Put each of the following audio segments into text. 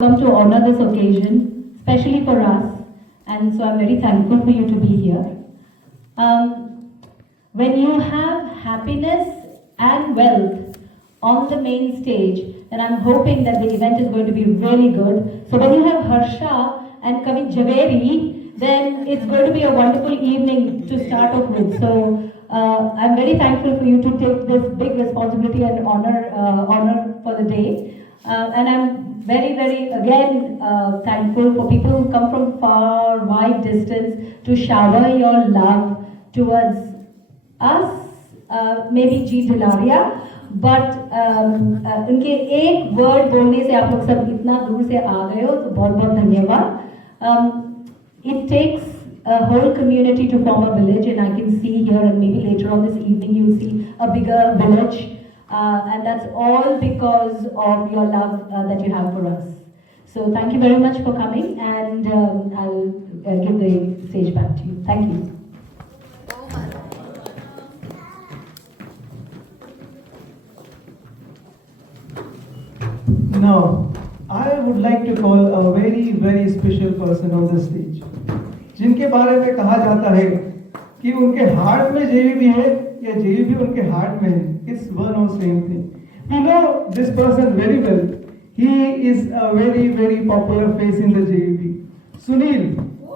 come to honor this occasion, especially for us, and so I'm very thankful for you to be here. When you have happiness and wealth on the main stage, then I'm hoping that the event is going to be really good. So when you have Harsha and Kavi Javeri, then it's going to be a wonderful evening to start off with. So I'm very thankful for you to take this big responsibility and honor for the day. And I'm very again thankful for people who come from far, wide distance to shower your love towards us, maybe G Dilaria, but उनके एक word बोलने से आप लोग सब इतना दूर से आ गए हो, तो बहुत बहुत धन्यवाद. It takes a whole community to form a village, and I can see here, and maybe later on this evening you'll see a bigger village, and that's all because of your love that you have for us. So thank you very much for coming, and I'll give the stage back to you. Thank you. Now, I would like to call a very special person on the stage, जिनके बारे में कहा जाता है कि उनके heart में जेबी है या जेबी उनके हार्ट में है. It's one or same thing. We know this person very well. He is a very popular face in the JVP. Sunil,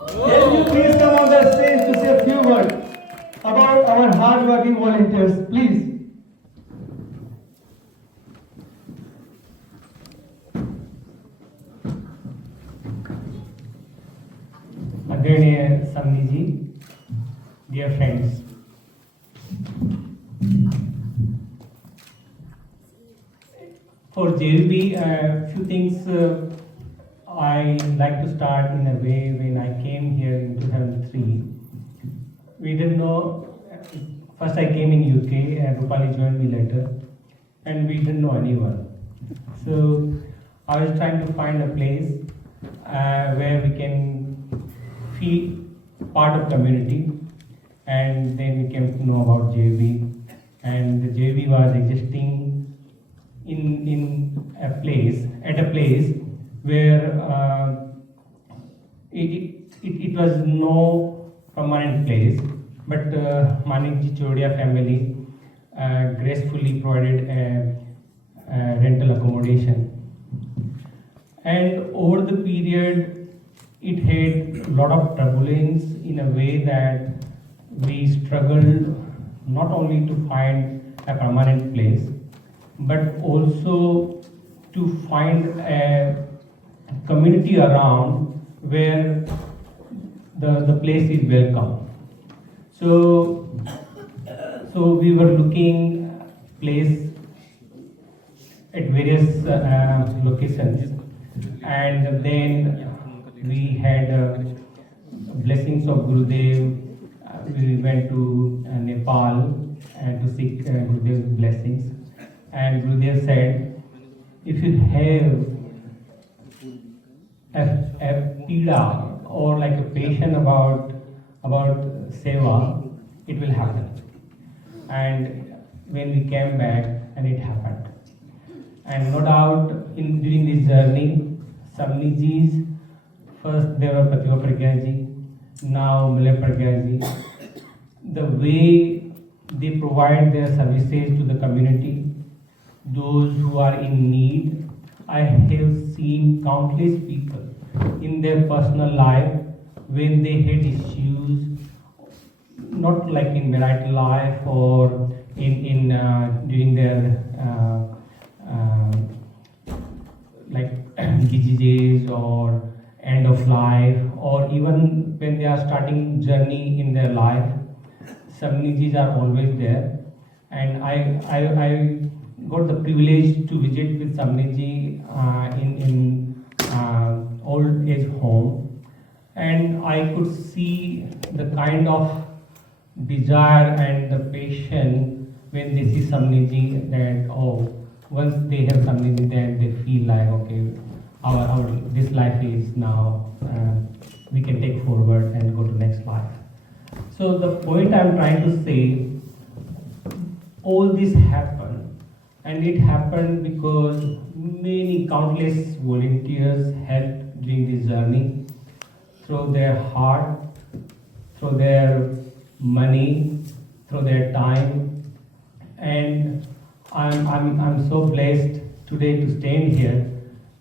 can you please come on the stage to say a few words about our hard-working volunteers, please? Adरणीय Samni ji, dear friends, for JVP, few things I like to start in a way. When I came here in 2003, we didn't know. First, I came in UK, Rupali joined me later, and we didn't know anyone. So I was trying to find a place where we can feel part of community, and then we came to know about JV, and the JV was existing in a place where it was no permanent place, but Manikji Chodia family gracefully provided a rental accommodation, and over the period it had a lot of turbulence in a way that we struggled not only to find a permanent place, but also to find a community around where the place is welcome. So we were looking place at various locations, and then we had blessings of Gurudev. We went to Nepal and to seek Gurudev's blessings. And Gurudev said, if you have a pida or like a passion about seva, it will happen. And when we came back, and it happened. And no doubt, during this journey, Samni ji's, first there were Pratibha Pragya ji, now Milay Pragya ji. The way they provide their services to the community, those who are in need, I have seen countless people in their personal life when they had issues, not like in marital life or in during their like diseases or end of life, or even when they are starting journey in their life. Samnijis are always there, and I got the privilege to visit with Samniji in old age home, and I could see the kind of desire and the passion when they see Samniji, that once they have Samniji, then they feel like, okay, our this life is now we can take forward and go to next life. So the point I'm trying to say, all this happened And it happened because many countless volunteers helped during this journey through their heart, through their money, through their time. And I'm so blessed today to stand here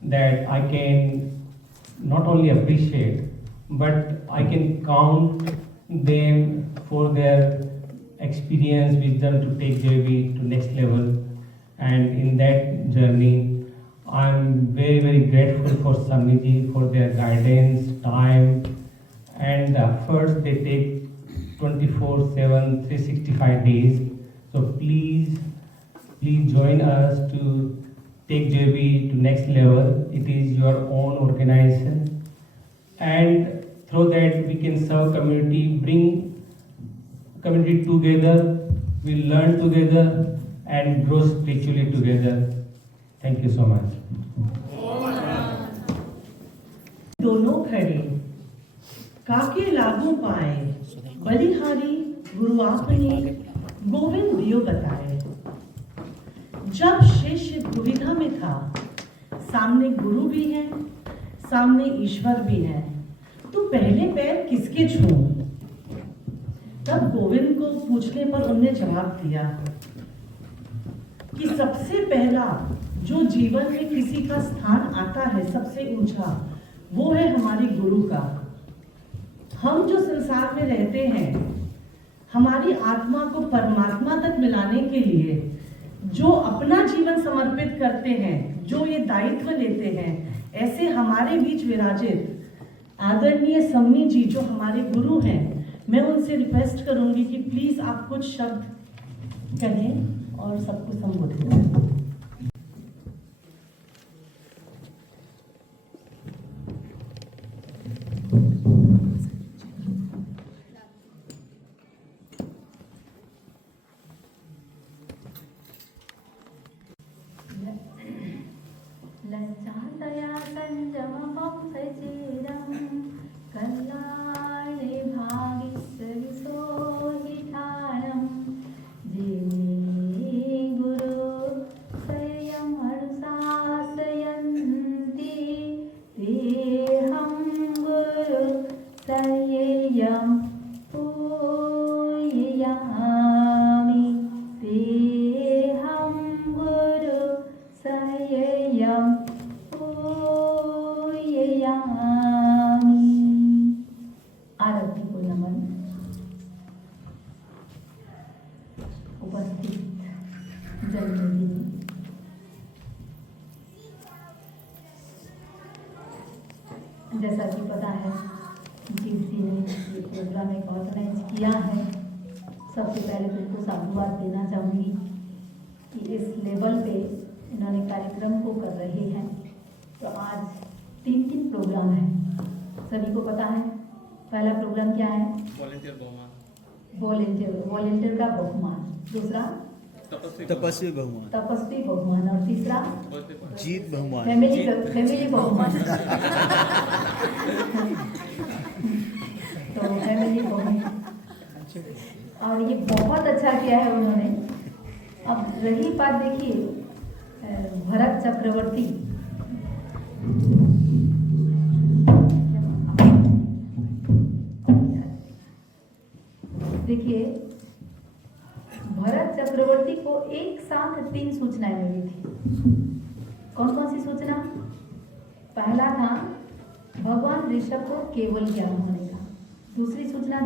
that I can not only appreciate, but I can count them for their experience, wisdom to take JB to next level. And in that journey, I'm very, very grateful for Samiji for their guidance, time, and the efforts they take 24/7, 365 days. So please join us to take JB to next level. It is your own organization, and through that we can serve community, bring community together, we learn together and grow spiritually together. Thank you so much. दोनों खड़े काके लागू पाए बलिहारी गुरु आपने गोविंद दियो बताए। जब शिष्य दुविधा में था, सामने गुरु भी है, सामने ईश्वर भी है, तो पहले पैर किसके छूं? तब गोविंद को पूछने पर उन्होंने जवाब दिया कि सबसे पहला जो जीवन में किसी का स्थान आता है सबसे ऊंचा, वो है हमारे गुरु का। हम जो संसार में रहते हैं, हमारी आत्मा को परमात्मा तक मिलाने के लिए जो अपना जीवन समर्पित करते हैं, जो ये दायित्व लेते हैं, ऐसे हमारे बीच विराजित आदरणीय सम्मी जी जो हमारे गुरु हैं, मैं उनसे रिक्वेस्ट करूंगी कि प्लीज आप कुछ शब्द कहें और सबको संबोधित करें। लज्जातया संयमं सचिरं कल्याणे भागिसविशोहिठानं जिने गुरु स्वयं अनुशासयन्ति तेऽहं गुरु संययं पूजयामि तेऽहं गुरु संययं आरती को नमन। उपस्थित जन्मदिन जैसा कि पता है दीप्ति ने ये प्रोग्राम एक ऑर्गेनाइज किया है। सबसे पहले तो उनको साधुवाद देना चाहूँगी कि इस लेवल पे इन्होंने कार्यक्रम को कर रहे हैं। तो आज 3 प्रोग्राम हैं, सभी को पता है। पहला प्रोग्राम क्या है? वॉलेंटियर का बहुमान। दूसरा तपस्वी बहुमान और तीसरा जीत बहुमान। फैमिली बहुमान। तो फैमिली बहुमान और ये बहुत अच्छा किया है उन्होंने। अब रही बात, देखिए भरत चक्रवर्ती, देखिए भरत चक्रवर्ती को एक साथ 3 सूचनाएं मिली थी। कौन कौन सी सूचना? पहला था भगवान ऋषभ को केवल ज्ञान होने का। दूसरी सूचना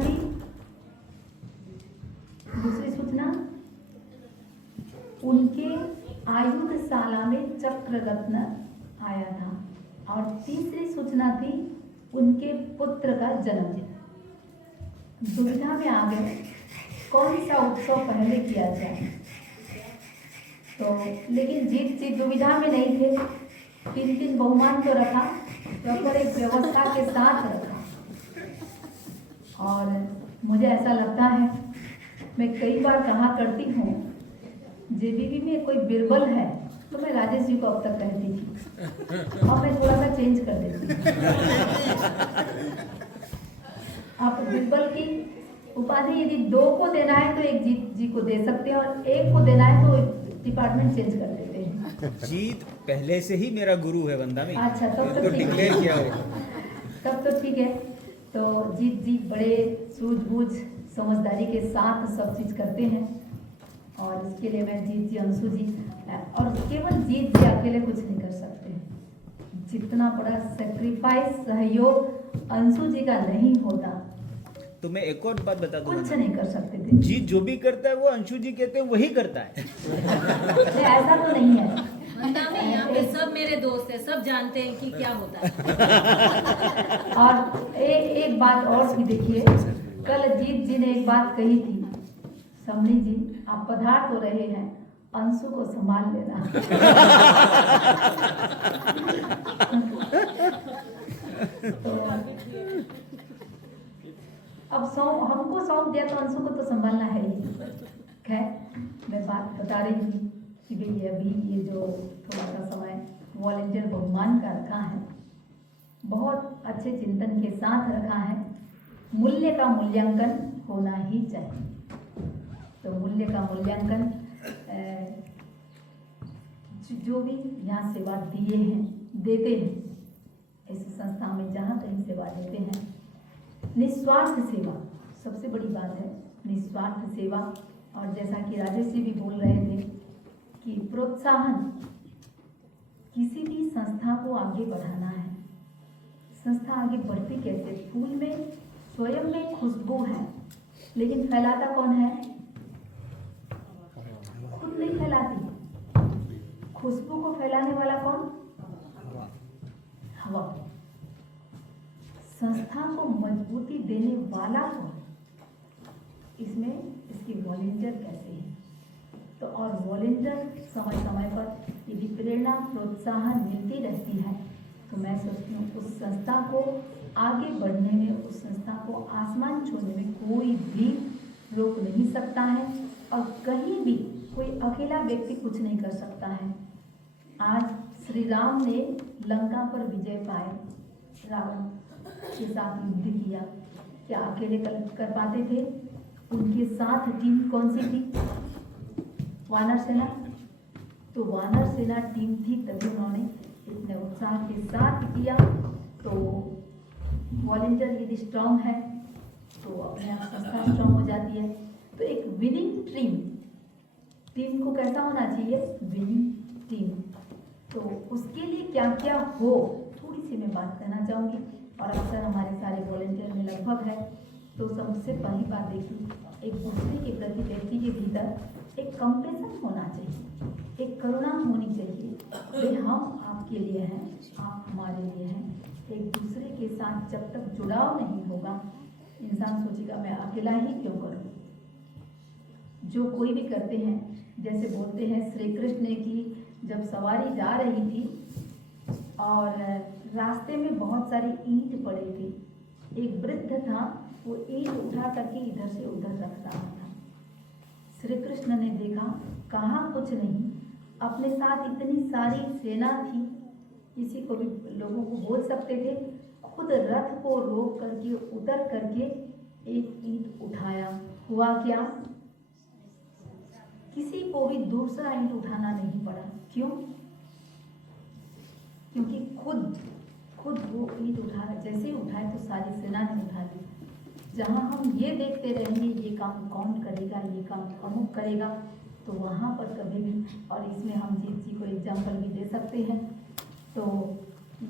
उनके आयुधशाला में चक्र रत्न आया था। और तीसरी सूचना थी उनके पुत्र का जन्मदिन। दुविधा में आ गए कौन सा उत्सव पहले किया जाए। तो लेकिन जीत दुविधा में नहीं थे। 3 बहुमान तो रखा, प्रॉपर एक व्यवस्था के साथ रखा। और मुझे ऐसा लगता है, मैं कई बार कहा करती हूँ, जेबीबी में कोई बिरबल है तो मैं राजेश जी को अब तक कहती थी, अब मैं थोड़ा सा चेंज कर देती हूँ। आप बिरबल की उपाधि यदि 2 को देना है तो एक जीत जी को दे सकते हैं, और 1 को देना है तो डिपार्टमेंट चेंज कर देते हैं। जीत पहले से ही मेरा गुरु है वंदा में। अच्छा, तब तो तो ठीक है। डिक्लेयर किया हो। तब तो ठीक है। तो जीत जी बड़े सूझबूझ समझदारी के साथ सब चीज करते हैं और इसके लिए मैं जीत जी, अंशु जी और केवल जीत जी अकेले कुछ नहीं कर सकते। जितना बड़ा सेक्रीफाइस सहयोग अंशु जी का नहीं होता, तो मैं एक और बात बता दूं, कुछ नहीं कर सकते थे। जीत जो भी करता है वो अंशु जी कहते हैं वही करता है। नहीं, ऐसा तो नहीं है। वंदा में यहाँ पे सब मेरे दोस्त हैं, सब जानते हैं कि क्या होता है। और एक बात और भी देखिए, कल जीत जी ने एक बात कही थी, समनी जी आप पधार तो रहे हैं, अंशु को संभाल लेना। तो अब हमको सौंप दिया तो अंशु को तो संभालना है ही। खैर मैं बात बता रही थी कि भाई अभी ये जो थोड़ा सा समय वॉलेंटियर बहुमान का रखा है, बहुत अच्छे चिंतन के साथ रखा है। मूल्य का मूल्यांकन होना ही चाहिए। तो मूल्य का मूल्यांकन जो भी यहाँ सेवा दिए हैं, देते हैं इस संस्था में, जहाँ कहीं सेवा देते हैं, निस्वार्थ सेवा सबसे बड़ी बात है। निस्वार्थ सेवा, और जैसा कि राजेश जी भी बोल रहे थे कि प्रोत्साहन, किसी भी संस्था को आगे बढ़ाना है। संस्था आगे बढ़ती कैसे? फूल में स्वयं में खुशबू है, लेकिन फैलाता कौन है? खुद नहीं फैलाती। खुशबू को फैलाने वाला कौन? हवा। संस्था को मजबूती देने वाला कौन? इसमें इसकी वॉलेंटियर कैसे है? तो और वॉलेंटियर समय समय पर यदि प्रेरणा प्रोत्साहन मिलती रहती है, तो मैं सोचती हूँ उस संस्था को आगे बढ़ने में, उस संस्था को आसमान छूने में कोई भी रोक नहीं सकता है। और कहीं भी कोई अकेला व्यक्ति कुछ नहीं कर सकता है। आज श्री राम ने लंका पर विजय पाए, रावण के साथ युद्ध किया, क्या अकेले कर पाते थे? उनके साथ टीम कौन सी थी? वानर सेना। तो वानर सेना टीम थी, तभी उन्होंने इतने उत्साह के साथ किया। तो वॉलेंटियर यदि स्ट्रांग है तो अपने आप संस्था स्ट्रांग हो जाती है। तो एक विनिंग टीम को कैसा होना चाहिए? Winning team. तो उसके लिए क्या क्या हो, थोड़ी सी मैं बात करना चाहूँगी। और अक्सर हमारे सारे वॉलेंटियर में लगभग है। तो सबसे पहली बात देखिए, एक दूसरे के प्रति व्यक्ति के भीतर एक कंपेशन होना चाहिए, एक करुणा होनी चाहिए। भाई हम आपके लिए हैं, आप हमारे लिए हैं। एक दूसरे के साथ जब तक जुड़ाव नहीं होगा, इंसान सोचेगा मैं अकेला ही क्यों करूं। जो कोई भी करते हैं, जैसे बोलते हैं श्री कृष्ण ने कि जब सवारी जा रही थी और रास्ते में बहुत सारी ईंट पड़े थे, एक वृद्ध था, वो ईंट उठा करके इधर से उधर रख रहा था। श्री कृष्ण ने देखा, कहा कुछ नहीं, अपने साथ इतनी सारी सेना थी, किसी को भी लोगों को बोल सकते थे, खुद रथ को रोक करके उतर करके एक ईंट उठाया। हुआ क्या? किसी को भी दूसरा ईंट उठाना नहीं पड़ा। क्यों? क्योंकि खुद वो ईंट उठा, जैसे ही उठाए तो सारी सेना ने उठा ली। जहाँ हम ये देखते रहेंगे ये काम कौन करेगा, ये काम अमुक करेगा, तो वहाँ पर कभी भी, और इसमें हम जीत जी को एग्जाम्पल भी दे सकते हैं। तो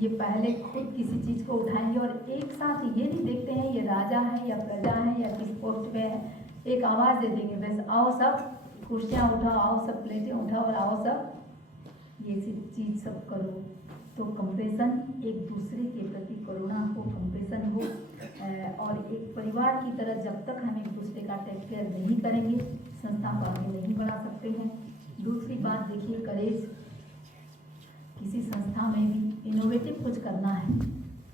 ये पहले खुद किसी चीज़ को उठाएंगे और एक साथ ये नहीं देखते हैं ये राजा है या प्रजा है या किस पोस्ट पे है, एक आवाज़ दे देंगे, बस आओ सब कुर्सियाँ उठाओ, आओ सब प्लेटें उठाओ और आओ सब ये चीज़ सब करो। तो कंपेशन, एक दूसरे के प्रति करुणा हो, कंपेशन हो। और एक परिवार की तरह जब तक हम एक दूसरे का टेक केयर नहीं करेंगे, संस्था को आगे नहीं बढ़ा सकते हैं। दूसरी बात देखिए, करेज। किसी संस्था में भी इनोवेटिव कुछ करना है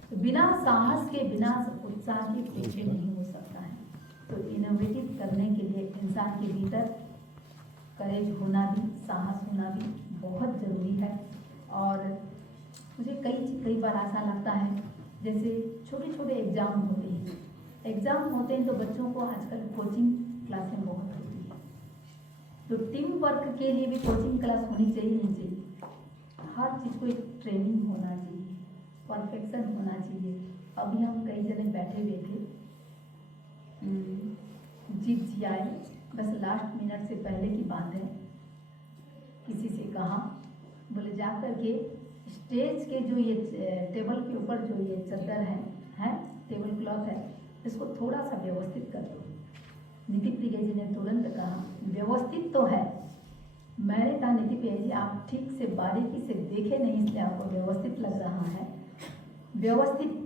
तो बिना साहस के, बिना उत्साह के कुछ भी नहीं हो सकता है। तो इनोवेटिव करने के लिए इंसान के भीतर करेज होना भी, साहस होना भी बहुत ज़रूरी है। और मुझे कई बार ऐसा लगता है, जैसे छोटे छोटे एग्ज़ाम होते हैं तो बच्चों को आजकल कोचिंग क्लासें बहुत होती है। तो टीम वर्क के लिए भी कोचिंग क्लास होनी चाहिए, नहीं चाहिए? हर चीज़ को एक ट्रेनिंग होना चाहिए, परफेक्शन होना चाहिए। अभी हम कई जने बैठे हुए थे, जीत जी आए, बस लास्ट मिनट से पहले की बात है, किसी से कहा, बोले जा कर के स्टेज के जो ये टेबल के ऊपर जो ये चादर है टेबल क्लॉथ है, इसको थोड़ा सा व्यवस्थित कर दो। नीति प्रिया जी ने तुरंत कहा व्यवस्थित तो है। मैंने कहा नीति प्रिया जी आप ठीक से बारीकी से देखे नहीं, इसलिए आपको व्यवस्थित लग रहा है। व्यवस्थित,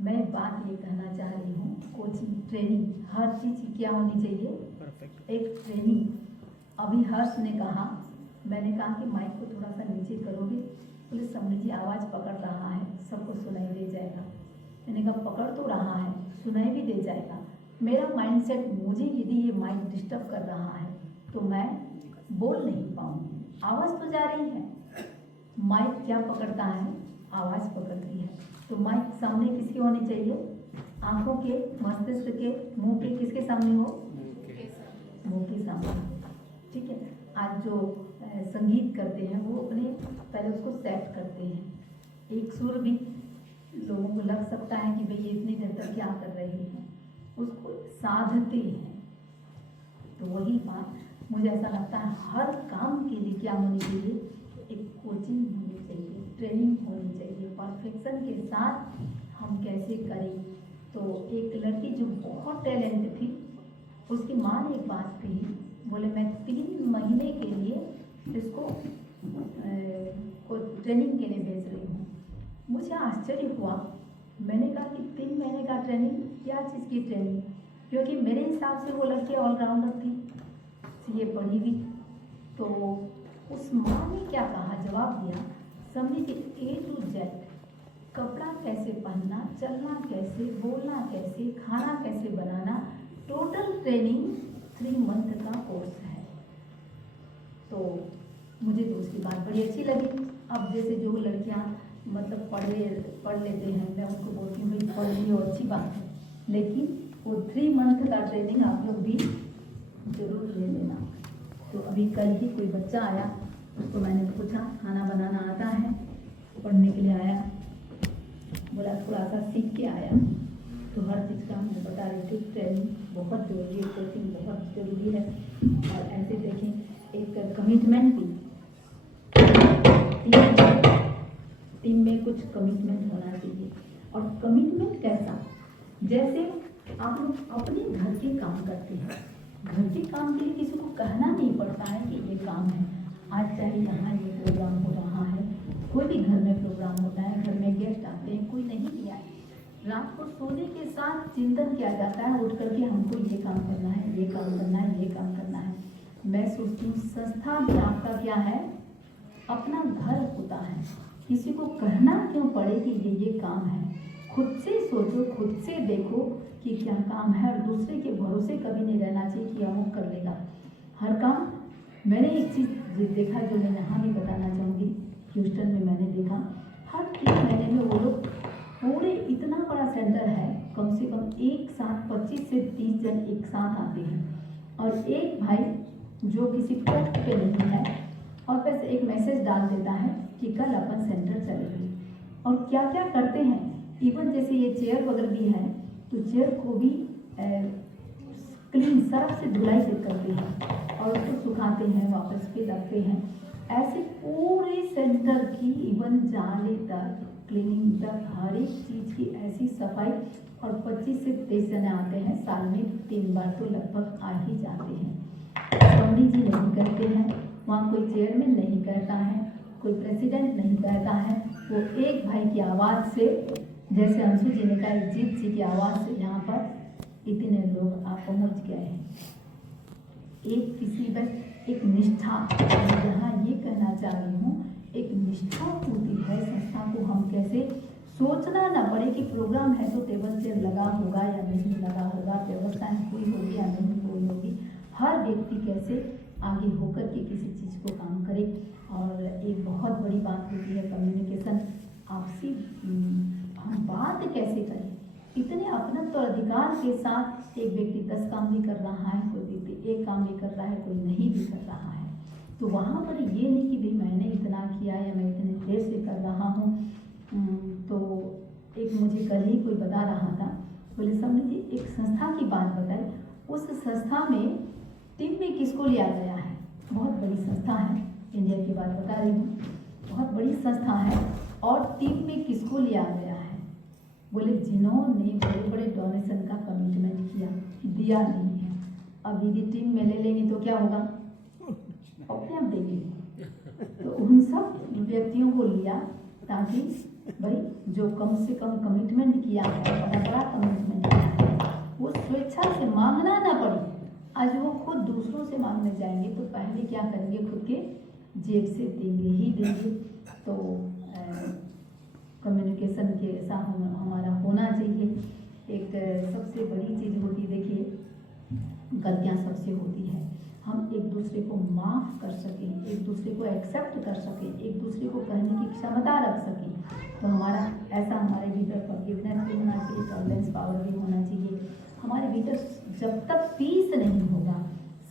मैं बात ये कहना चाह रही हूँ, कोचिंग ट्रेनिंग हर चीज़ की क्या होनी चाहिए, परफेक्ट। एक ट्रेनिंग। अभी हर्ष ने कहा, मैंने कहा कि माइक को थोड़ा सा नीचे करोगे, बोले समझी जी आवाज़ पकड़ रहा है, सबको सुनाई दे जाएगा। मैंने कहा पकड़ तो रहा है, सुनाई भी दे जाएगा। मेरा माइंडसेट, मुझे यदि ये माइक डिस्टर्ब कर रहा है तो मैं बोल नहीं पाऊँगी। आवाज़ तो जा रही है, माइक क्या पकड़ता है, आवाज़ पकड़ती है। तो माइक सामने किसके होनी चाहिए, आंखों के, मस्तिष्क के, मुंह के, किसके सामने हो, मुंह के सामने। ठीक है, आज जो संगीत करते हैं वो अपने पहले उसको सेट करते हैं। एक सुर भी लोगों को लग सकता है कि भाई ये इतनी देर तक क्या कर रही है, उसको साधते हैं। तो वही बात मुझे ऐसा लगता है, हर काम के लिए क्या होनी चाहिए, एक कोचिंग होनी चाहिए, ट्रेनिंग होनी चाहिए, परफेक्शन के साथ हम कैसे करें। तो एक लड़की जो बहुत टैलेंट थी, उसकी माँ ने एक बात कही, बोले मैं 3 महीने के लिए इसको को ट्रेनिंग के लिए भेज रही हूँ। मुझे आश्चर्य हुआ, मैंने कहा कि 3 महीने का ट्रेनिंग, क्या चीज़ की ट्रेनिंग, क्योंकि मेरे हिसाब से वो लड़की ऑलराउंडर थी, सीए पढ़ी हुई। तो उस माँ ने क्या कहा, जवाब दिया, समझी कि A to Z, कपड़ा कैसे पहनना, चलना कैसे, बोलना कैसे, खाना कैसे बनाना, टोटल ट्रेनिंग 3 मंथ का कोर्स है। तो मुझे तो उसकी बात बड़ी अच्छी लगी। अब जैसे जो लड़कियां मतलब पढ़ लेते हैं, मैं उनको बोलती हूँ भाई पढ़ ली हो, अच्छी बात है, लेकिन वो 3 मंथ का ट्रेनिंग आप लोग भी जरूर ले लेना। तो अभी कल ही कोई बच्चा आया, उसको मैंने पूछा खाना बनाना आता है, पढ़ने के लिए आया, बोला थोड़ा सा सीख के आया। तो हर चीज़ का मैं बता रही थी, ट्रेनिंग बहुत जरूरी है, कोचिंग बहुत जरूरी है। और ऐसे देखें, एक कमिटमेंट भी, टीम में कुछ कमिटमेंट होना चाहिए। और कमिटमेंट कैसा, जैसे आप लोग अपने घर के काम करते हैं, घर के काम के लिए किसी को कहना नहीं पड़ता है कि ये काम है, आज चाहे यहाँ ये प्रोग्राम हो रहा है, कोई भी घर में प्रोग्राम होता है, घर में गेस्ट आते हैं, कोई नहीं भी आए, रात को सोने के साथ चिंतन किया जाता है, उठ करके हमको ये काम करना है, ये काम करना है, ये काम करना है। मैं सोचती हूँ संस्था भी आपका क्या है, अपना घर होता है, किसी को कहना क्यों पड़े कि ये काम है। खुद से सोचो, खुद से देखो कि क्या काम है, और दूसरे के भरोसे कभी नहीं रहना चाहिए कि अमुक कर लेगा। हर काम, मैंने एक चीज़ देखा जो मैं यहाँ भी बताना चाहूँगी, ह्यूस्टन में मैंने देखा, हर 3 महीने में वो लोग पूरे, इतना बड़ा सेंटर है, कम से कम एक साथ 25 से 30 जन एक साथ आते हैं। और एक भाई जो किसी पोस्ट पे नहीं है, और बस एक मैसेज डाल देता है कि कल अपन सेंटर चलेंगे। और क्या क्या करते हैं, इवन जैसे ये चेयर वगैरह भी है, तो चेयर को भी क्लीन सर्फ से धुलाई से करते हैं और उसको सुखाते हैं, वापस पे रखते हैं। ऐसे पूरे सेंटर की इवन जाले तक, क्लीनिंग तक, हर एक चीज़ की ऐसी सफाई। और 25 से 30 जने आते हैं, साल में 3 बार तो लगभग आ ही जाते हैं। पंडित जी नहीं करते हैं, वहाँ कोई चेयरमैन नहीं कहता है, कोई प्रेसिडेंट नहीं कहता है, वो एक भाई की आवाज़ से, जैसे अंशु जी ने कहा, जीत जी की आवाज़ से यहाँ पर इतने लोग आप पहुँच गए हैं। एक किसी बस एक निष्ठा, यहाँ ये कहना चाह रही हूँ, एक निष्ठा होती है संस्था को। हम कैसे सोचना ना पड़े कि प्रोग्राम है तो टेबल चेयर लगा होगा या नहीं लगा होगा, व्यवस्थाएं हुई होगी या नहीं हुई होगी, हर व्यक्ति कैसे आगे होकर के किसी चीज़ को काम करे। और एक बहुत बड़ी बात होती है कम्युनिकेशन, आपसी हम बात कैसे करें, इतने अपनत्व और अधिकार के साथ एक व्यक्ति 10 काम भी कर रहा है, कोई व्यक्ति एक काम भी कर रहा है, कोई नहीं भी कर रहा है, तो वहाँ पर ये नहीं कि भाई मैंने इतना किया या मैं इतने देर से कर रहा हूँ। तो एक मुझे कल ही कोई बता रहा था, बोले सबने जी एक संस्था की बात बताई, उस संस्था में टीम में किसको लिया गया है, बहुत बड़ी संस्था है, इंडिया की बात बता रही हूँ, बहुत बड़ी संस्था है, और टीम में किसको लिया गया है, बोले जिन्होंने बड़े बड़े डोनेशन का कमिटमेंट किया, दिया नहीं है, अब यदि टीम में ले लेंगे तो क्या होगा, अपने आप देंगे। तो उन सब व्यक्तियों को लिया ताकि भाई जो कम से कम कमिटमेंट किया है, बड़ा कमिटमेंट किया है, वो स्वेच्छा से मांगना ना पड़े। आज वो खुद दूसरों से मांगने जाएंगे तो पहले क्या करेंगे, खुद के जेब से देंगे ही देंगे। तो कम्युनिकेशन के ऐसा हमारा होना चाहिए। एक सबसे बड़ी चीज़ होती, देखिए गलतियाँ सबसे होती है, हम एक दूसरे को माफ़ कर सकें, एक दूसरे को एक्सेप्ट कर सकें, एक दूसरे को कहने की क्षमता रख सकें, तो हमारा ऐसा हमारे भीतर फॉरगिवनेस भी होना चाहिए, टॉलरेंस पावर भी होना चाहिए। हमारे भीतर जब तक पीस नहीं होगा,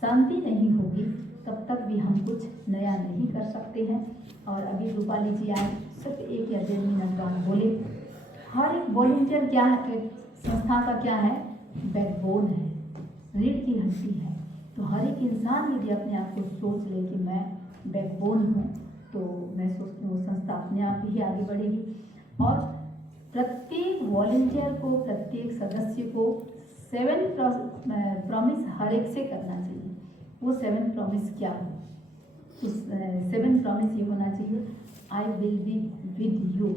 शांति नहीं होगी, तब तक भी हम कुछ नया नहीं कर सकते हैं। और अभी रूपाली जी आए, सिर्फ 1 या 1.5 मिनट बात बोले। हर एक वॉलंटियर क्या है, संस्था का क्या है, बैकबोन है, रीढ़ की हड्डी है। तो हर एक इंसान यदि अपने आप को सोच ले कि मैं बैकबोन हूँ, तो मैं सोचती हूँ संस्था अपने आप ही आगे बढ़ेगी। और प्रत्येक वॉलंटियर को, प्रत्येक सदस्य को 7 प्रॉमिस हर एक से करना चाहिए। वो 7 प्रॉमिस क्या हो, तो 7 प्रॉमिस ये होना चाहिए, I will be with you,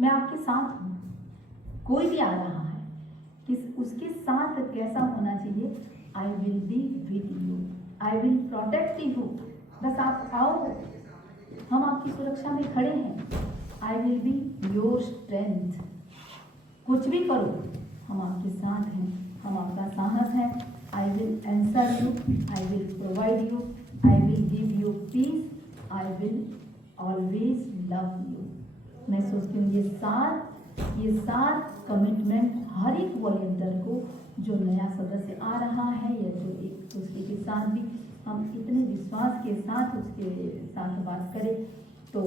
मैं आपके साथ हूँ। कोई भी आ रहा है, उसके साथ कैसा होना चाहिए, I will be with you, I will protect you, बस आप आओ, हम आपकी सुरक्षा में खड़े हैं। I will be your strength, कुछ भी करो हम आपके साथ हैं, हम आपका साहस है। I will answer you, I will provide you, I will give you peace, I will always love you. मैं सोचती हूँ ये सात कमिटमेंट हर एक वॉलंटियर को, जो नया सदस्य आ रहा है या जो एक दूसरे के साथ भी हम इतने विश्वास के साथ उसके साथ बात करें, तो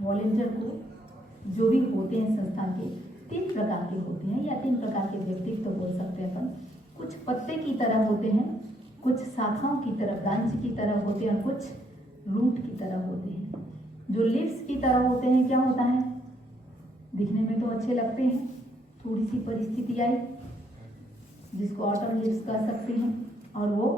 वॉलंटियर को जो भी होते हैं संस्था के 3 प्रकार के होते हैं, या 3 प्रकार के व्यक्तित्व तो बोल सकते हैं अपन। कुछ पत्ते की तरह होते हैं, कुछ शाखाओं की तरह, ब्रांच की तरह होते हैं, और कुछ रूट की तरह होते हैं। जो लीव्स की तरह होते हैं, क्या होता है, दिखने में तो अच्छे लगते हैं, थोड़ी सी परिस्थिति आई जिसको ऑटम लीव्स कह सकते हैं, और वो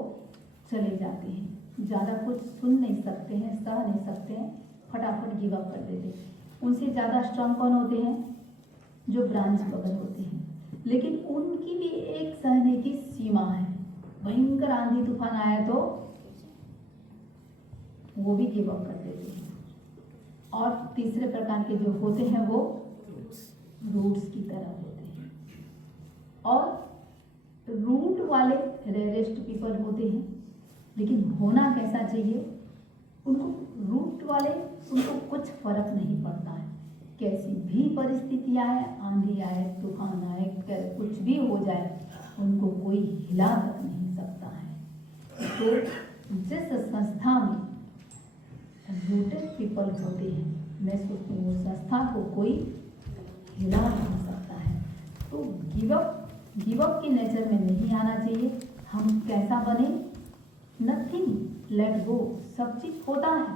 चले जाते हैं, ज़्यादा कुछ सुन नहीं सकते हैं, सह नहीं सकते हैं, फटाफट गिव अप कर देते हैं। उनसे ज़्यादा स्ट्रांग कौन होते हैं, जो ब्रांच बगल होते हैं, लेकिन उनकी भी एक सहने की सीमा है। भयंकर आंधी तूफान आया तो वो भी गिव अप कर देते हैं। और तीसरे प्रकार के जो होते हैं वो रूट्स की तरह होते हैं, और रूट वाले रेयरेस्ट पीपल होते हैं, लेकिन होना कैसा चाहिए, उनको रूट वाले, उनको कुछ फर्क नहीं पड़ता है, कैसी भी परिस्थिति आए, आंधी आए, तूफान आए, कुछ भी हो जाए, उनको कोई हिला तक नहीं सकता है। तो जिस संस्था में रूटेड पीपल होते हैं, मैं सोचती हूँ उस संस्था को कोई हिला नहीं सकता है। तो गिव अप की नेचर में नहीं आना चाहिए। हम कैसा बने, नथिंग, लेट गो, सब चीज होता है।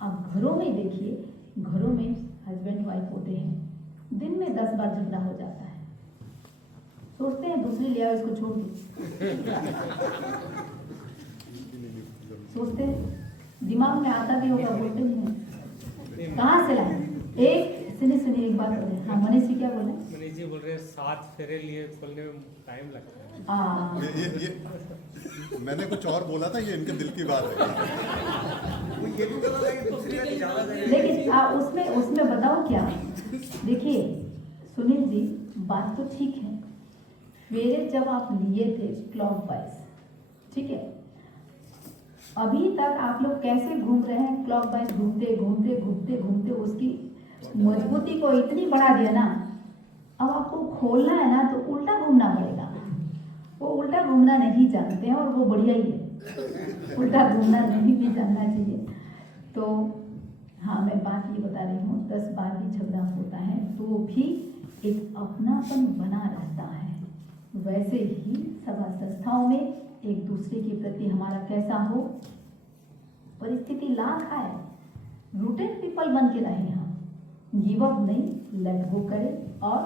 अब घरों में देखिए, घरों में हस्बैंड वाइफ होते हैं, दिन में 10 बार झगड़ा हो जाता है, सोचते हैं दूसरी ले आओ, इसको छोड़ दो, सोचते हैं, दिमाग में आता भी होगा, बोलते नहीं हैं, कहाँ से लाए। एक सुनिए एक बात बोले, हाँ मनीष जी क्या बोले, मनीष जी बोल रहे हैं 7 फेरे लिए खोलने में टाइम लगता है। ये मैंने कुछ और बोला था, ये इनके दिल की बात है। लेकिन उसमें बताओ क्या, देखिए सुनील जी बात तो ठीक है, फेरे जब आप लिए थे क्लॉकवाइज, ठीक है, अभी तक आप लोग कैसे घूम रहे हैं, क्लॉकवाइज घूमते घूमते घूमते घूमते उसकी मजबूती को इतनी बढ़ा दिया ना अब आपको खोलना है ना तो उल्टा घूमना पड़ेगा। वो उल्टा घूमना नहीं जानते हैं और वो बढ़िया ही है, उल्टा घूमना नहीं भी जानना चाहिए। तो हाँ, मैं बात ये बता रही हूँ, 10 बार भी झगड़ा होता है तो भी एक अपनापन बना रहता है। वैसे ही सभा संस्थाओं में एक दूसरे के प्रति हमारा कैसा हो, परिस्थिति लाख आए, रूटेड पीपल बन के रहे हम, गिव अप नहीं, लेट गो करें और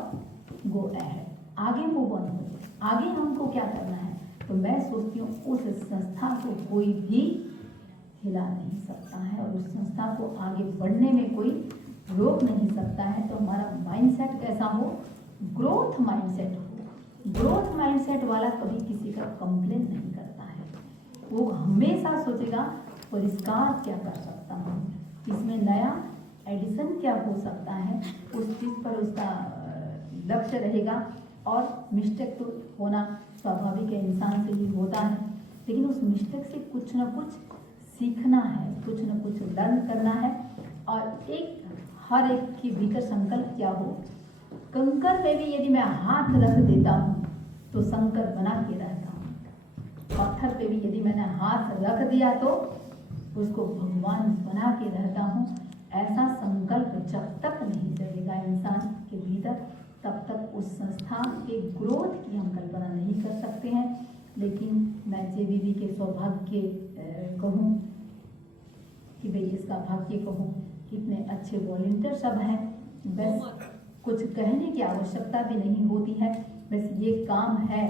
गो अहेड, आगे मूव ऑन हो। आगे हमको क्या करना है, तो मैं सोचती हूँ उस संस्था को कोई भी हिला नहीं सकता है और उस संस्था को आगे बढ़ने में कोई रोक नहीं सकता है। तो हमारा माइंडसेट कैसा हो, ग्रोथ माइंडसेट हो। ग्रोथ माइंडसेट वाला कभी किसी का कंप्लेन नहीं करता है, वो हमेशा सोचेगा परिष्कार क्या कर सकता हूँ, इसमें नया एडिशन क्या हो सकता है, उस चीज़ पर उसका लक्ष्य रहेगा। और मिस्टेक तो होना स्वाभाविक है, इंसान से ही होता है, लेकिन उस मिस्टेक से कुछ ना कुछ सीखना है, कुछ ना कुछ लर्न करना है। और एक हर एक के भीतर संकल्प क्या हो, कंकर में भी यदि मैं हाथ रख देता हूँ तो शंकर बना के रहता हूँ, पत्थर पे भी यदि मैंने हाथ रख दिया तो उसको भगवान बना के रहता हूँ। ऐसा संकल्प जब तक नहीं जगेगा इंसान के भीतर, तब तक उस संस्था के ग्रोथ की हम कल्पना नहीं कर सकते हैं। लेकिन मैं जेबीबी के सौभाग्य कहूँ कि भाई इसका भाग्य कहूँ, कितने अच्छे वॉलंटियर सब हैं, बस कुछ कहने की आवश्यकता भी नहीं होती है, बस ये काम है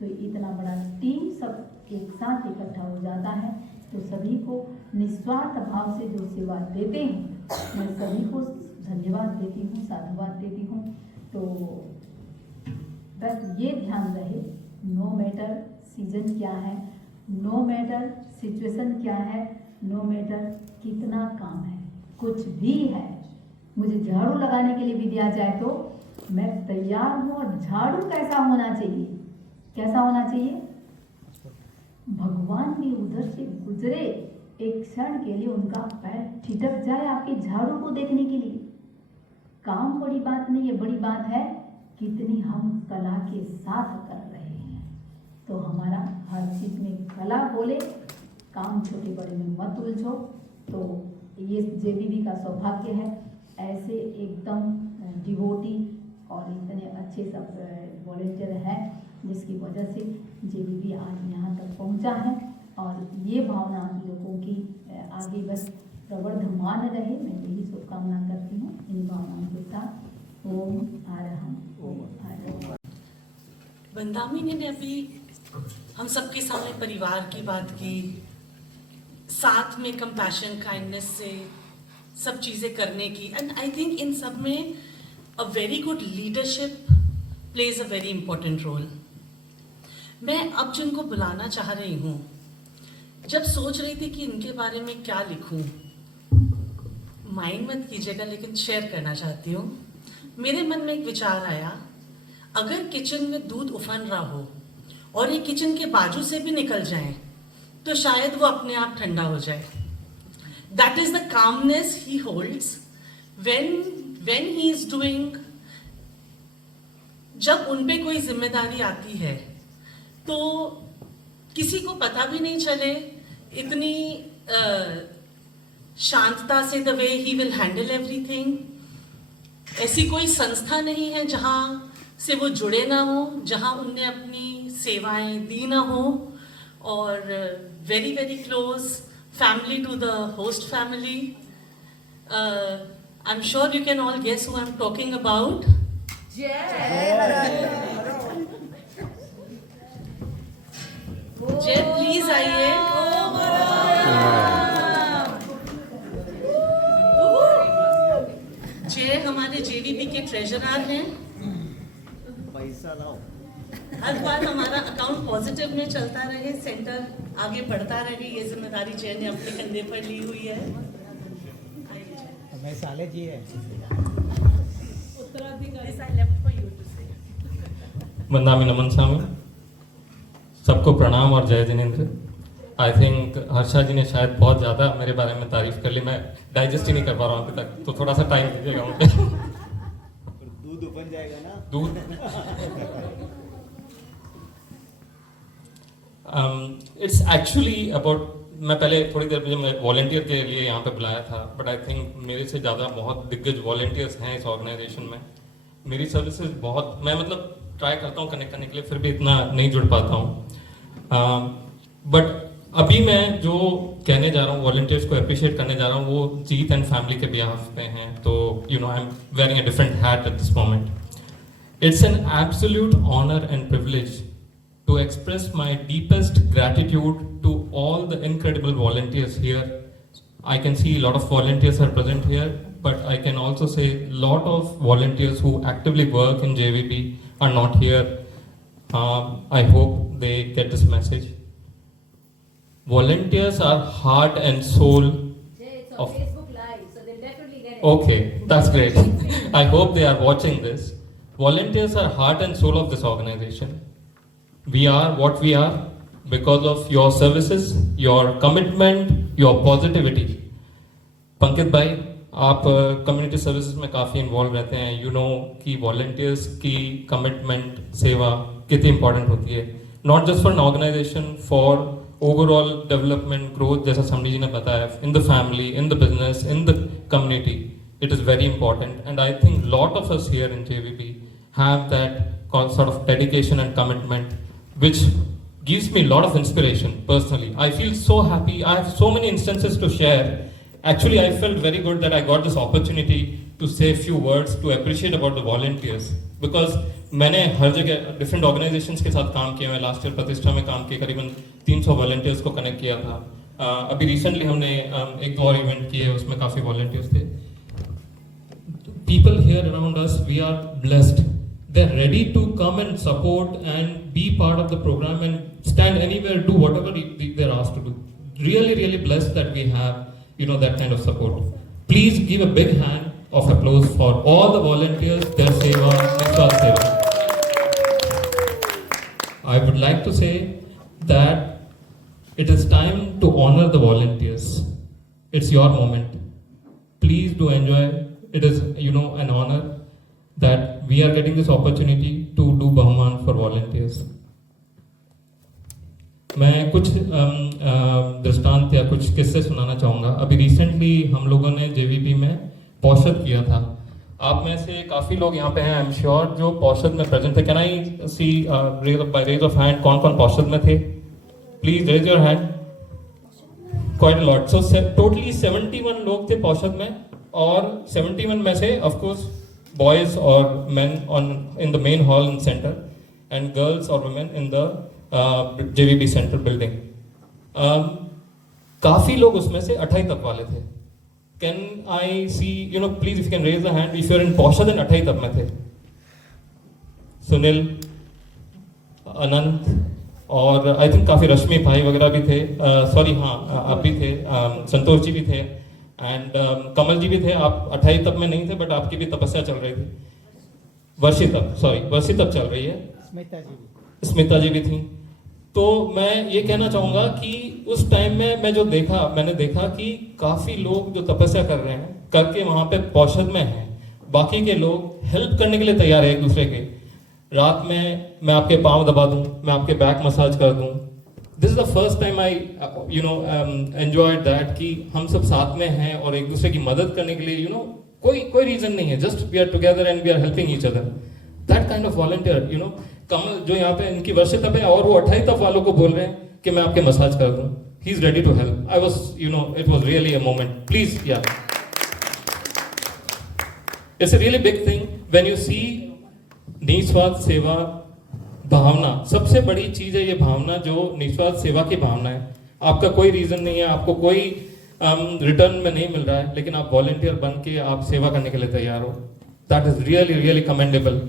तो इतना बड़ा टीम सब एक साथ इकट्ठा हो जाता है। तो सभी को निस्वार्थ भाव से जो सेवा देते हैं, मैं सभी को धन्यवाद देती हूँ, साधुवाद देती हूँ। तो बस ये ध्यान रहे, नो मैटर सीजन क्या है, नो मैटर सिचुएशन क्या है, नो मैटर कितना काम है, कुछ भी है, मुझे झाड़ू लगाने के लिए भी दिया जाए तो मैं तैयार हूँ। और झाड़ू कैसा होना चाहिए, कैसा होना चाहिए, भगवान भी उधर से गुजरे, एक क्षण के लिए उनका पैर ठिठक जाए आपके झाड़ू को देखने के लिए। काम बड़ी बात नहीं है, बड़ी बात है कितनी हम कला के साथ कर रहे हैं। तो हमारा हर चीज में कला बोले, काम छोटे बड़े में मत उलझो। तो ये जेबीबी का सौभाग्य है, ऐसे एकदम डिवोटी और इतने अच्छे सब वॉलंटियर हैं जिसकी वजह से जेबीबी आज यहाँ तक पहुँचा है। और ये भावना लोगों की आगे बस प्रवर्धमान रहे, मैं यही शुभकामना करती हूँ इन भावनाओं के साथ। ओम आरहम ओम आरहम। वंदामिनी ने अभी हम सबके सामने परिवार की बात की, साथ में कंपैशन काइंडनेस से सब चीज़ें करने की, एंड आई थिंक इन सब में a very good leadership plays a very important role. मैं अब जिनको बुलाना चाह रही हूँ, जब सोच रही थी कि इनके बारे में क्या लिखूं, माइंड मत कीजिएगा लेकिन शेयर करना चाहती हूँ। मेरे मन में एक विचार आया, अगर किचन में दूध उफन रहा हो और ये किचन के बाजू से भी निकल जाए तो शायद वो अपने आप ठंडा हो जाए। That is the calmness he holds when he is doing. जब उन पे कोई जिम्मेदारी आती है तो किसी को पता भी नहीं चले, इतनी शांतता से the way he will handle everything. ऐसी कोई संस्था नहीं है जहां से वो जुड़े ना हो, जहां उनने अपनी सेवाएं दी ना हो। और very very close family to the host family. I am sure you can all guess who I am talking about. Jay please आइए। जय हमारे जेवीपी के ट्रेजरर हैं। पैसा लाओ। हर बार हमारा अकाउंट पॉजिटिव में चलता रहे, सेंटर आगे बढ़ता रहे, ये जिम्मेदारी जय ने अपने कंधे पर ली हुई है। मैं साले जी है। वंदामी नमन स्वामी, सबको प्रणाम और जय जिनेंद्र। आई थिंक हर्षा जी ने शायद बहुत ज़्यादा मेरे बारे में तारीफ कर ली, मैं डाइजेस्ट ही नहीं कर पा रहा हूँ अभी तक, तो थोड़ा सा टाइम दीजिएगा मुझे। दूध उबल जाएगा ना। दूध इट्स एक्चुअली अबाउट, मैं पहले थोड़ी देर मुझे वॉलंटियर के लिए यहाँ पे बुलाया था, बट आई थिंक मेरे से ज़्यादा बहुत दिग्गज वॉलंटियर्स हैं इस ऑर्गेनाइजेशन में। मेरी सर्विसेज बहुत, मैं मतलब ट्राई करता हूँ कनेक्ट करने के लिए, फिर भी इतना नहीं जुड़ पाता हूँ। बट अभी मैं जो कहने जा रहा हूँ, वॉलंटियर्स को अप्रिशिएट करने जा रहा हूँ, वो जीत एंड फैमिली के बिहाफ पे हैं। तो you know I am wearing a different hat at this moment. It's an absolute honour and privilege to express my deepest gratitude to all the incredible volunteers here. I can see a lot of volunteers are present here, but I can also say a lot of volunteers who actively work in JVP are not here. I hope they get this message. Volunteers are heart and soul Jay, it's on of... Facebook Live, so they'll definitely get it. Okay, that's great. I hope they are watching this. Volunteers are heart and soul of this organization. We are what we are because of your services, your commitment, your positivity. Pankit भाई, आप community services में काफ़ी involve रहते हैं। You know कि volunteers की commitment, सेवा कितनी इंपॉर्टेंट होती है, not just for an organisation, for overall development, growth, जैसा समनी जी ने बताया, in the family, in the business, in the community. It is very important and I think lot of us here in JVP have that sort of dedication and commitment, which gives me a lot of inspiration personally. I feel so happy. I have so many instances to share. Actually, I felt very good that I got this opportunity to say a few words to appreciate about the volunteers, because मैंने हर जगह different organisations के साथ काम किया। मैं last year प्रतिष्ठा में काम किया, करीबन 300 वॉलंटियर्स को कनेक्ट किया था। अभी रिसेंटली हमने एक और इवेंट किए, उसमें काफ़ी वॉलंटियर्स थे। People here around us, we are blessed. They're ready to come and support and be part of the program and stand anywhere, do whatever they're asked to do. Really, really blessed that we have, you know, that kind of support. Please give a big hand of applause for all the volunteers, their seva, Niswat Seva. I would like to say that it is time to honor the volunteers. It's your moment. Please do enjoy. It is, you know, an honor that we are getting this opportunity to do Bahman for volunteers. मैं कुछ दृष्टांत या कुछ किस्से सुनाना चाहूँगा। अभी recently हम लोगों ने JVP में पौषद किया था। आप में से काफ़ी लोग यहाँ पे हैं, आई एम श्योर, जो पौषद में प्रेजेंट थे। Can I see by raise of hand कौन कौन पौषद में थे? Please raise your hand. Quite a lot. So totally 71 लोग थे पौषद में, और 71 में से of course boys or men in the main hall and center, and girls or women in the JVP center building. काफी लोग उसमें से 28 तक वाले थे। Can I see, you know, please if you can raise the hand if you're in पौषद and 28 तक में थे? सुनील, अनंत, और आई थिंक काफी रश्मि भाई वगैरह भी थे। सॉरी, हाँ आप भी थे, संतोष जी भी थे, एंड कमल जी भी थे। आप 28 तक में नहीं थे, बट आपकी भी तपस्या चल रही थी। वर्षी तक चल रही है। स्मिता जी भी थी। तो मैं ये कहना चाहूँगा कि उस टाइम में मैंने देखा कि काफ़ी लोग जो तपस्या कर रहे हैं, करके वहाँ पे पौषद में हैं, बाकी के लोग हेल्प करने के लिए तैयार है एक दूसरे के। रात में मैं आपके पाँव दबा दूँ, मैं आपके बैक मसाज कर दूँ। This is the first time I enjoyed that कि हम सब साथ में हैं और एक दूसरे की मदद करने के लिए, कोई रीजन नहीं है, just we are together and we are helping each other. That kind of volunteer, Kamal जो यहाँ पे इनकी वर्षिता पे, और वो 28 तक वालों को बोल रहे हैं कि मैं आपके मसाज कर दूं। He is ready to help. I was, it was really a moment. Please, yeah it's a really big thing when you see निस्वार्थ सेवा भावना। सबसे बड़ी चीज है ये भावना, जो निस्वार्थ सेवा की भावना है। आपका कोई रीजन नहीं है, आपको कोई रिटर्न में नहीं मिल रहा है, लेकिन आप वॉलंटियर बन के आप सेवा करने के लिए तैयार हो। That is really really commendable.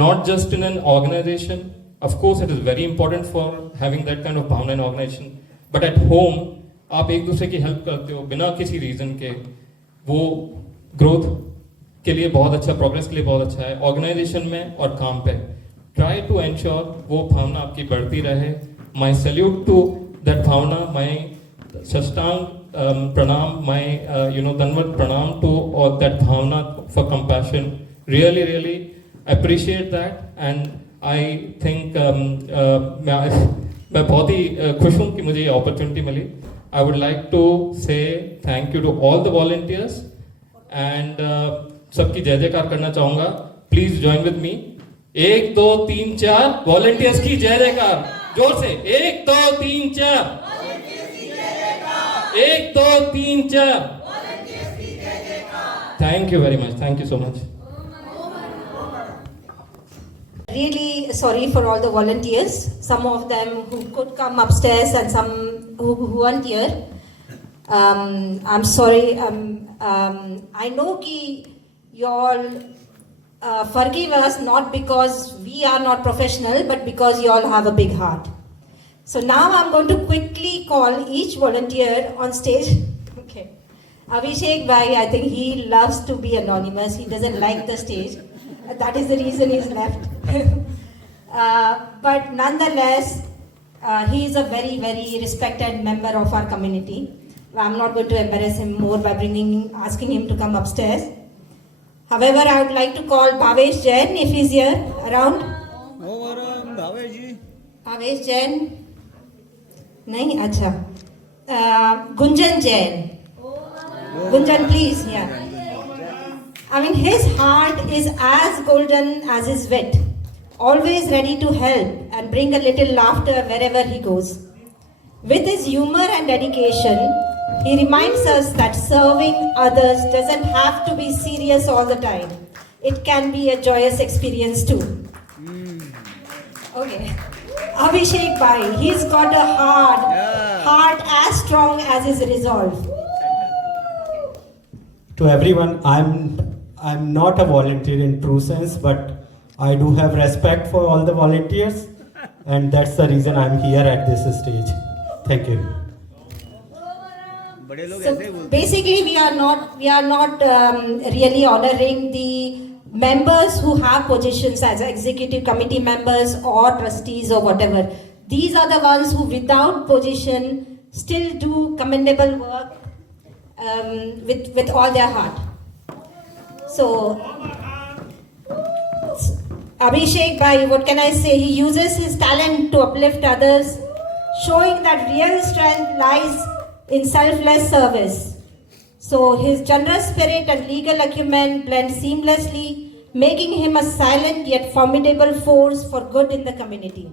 Not just in an organization, of course it is very important for having that kind of bhavna in organization, but at home आप एक दूसरे की हेल्प करते हो बिना किसी रीजन के, वो ग्रोथ के लिए बहुत अच्छा, प्रोग्रेस के लिए बहुत अच्छा है। ऑर्गेनाइजेशन में और काम पे ट्राई टू एंश्योर वो भावना आपकी बढ़ती रहे। My salute to that bhavna, my sashtang pranam, my dandvat pranam to और that bhavna for compassion. Really appreciate that, and I think मैं बहुत ही खुश हूँ कि मुझे ये opportunity milli. I would like to say thank you to all the volunteers and सबकी जय जयकार करना चाहूँगा. Please join with me. 1 2 3 4 volunteers की जय जयकार जोर से. 1 2 3 4 1 2 3 4. Thank you very much. Thank you so much. Really sorry for all the volunteers, some of them who could come upstairs and some who weren't here. I'm sorry. I know ki you all forgive us not because we are not professional, but because you all have a big heart. So now I'm going to quickly call each volunteer on stage. Okay. Abhishek bhai, I think he loves to be anonymous. He doesn't like the stage. That is the reason he's left. But nonetheless, he is a very, very respected member of our community. I'm not going to embarrass him more by asking him to come upstairs. However, I would like to call Bhavesh Jain if he's here around. Bhavesh Jain? Nahi? Acha. Gunjan Jain. Gunjan, please. Yeah. I mean, his heart is as golden as his wit, always ready to help and bring a little laughter wherever he goes. With his humor and dedication, he reminds us that serving others doesn't have to be serious all the time. It can be a joyous experience too. Okay. Abhishek bhai, he's got a heart as strong as his resolve. To everyone, I'm not a volunteer in true sense, but I do have respect for all the volunteers, and that's the reason I'm here at this stage. Thank you. So basically, we are not really honoring the members who have positions as executive committee members or trustees or whatever. These are the ones who, without position, still do commendable work with all their heart. So, Abhishek bhai, what can I say? He uses his talent to uplift others, showing that real strength lies in selfless service. So, his generous spirit and legal acumen blend seamlessly, making him a silent yet formidable force for good in the community.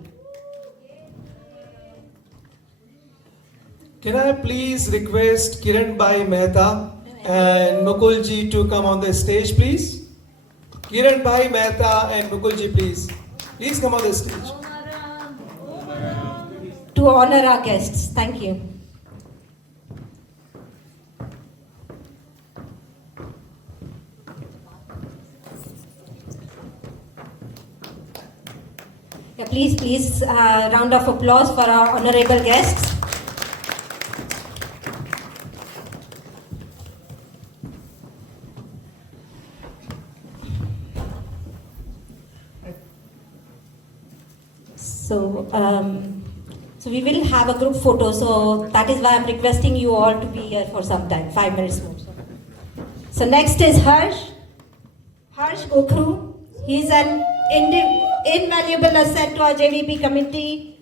Can I please request Kiran Bhai Mehta and Mukul ji to come on the stage, please? Kiran Bhai Mehta and Mukul ji, please. Please come on the stage. To honor our guests. Thank you. Yeah, please, round of applause for our honorable guests. So we will have a group photo. So that is why I'm requesting you all to be here for some time, 5 minutes more. So next is Harsh Gokhru. He's an invaluable asset to our JVP committee.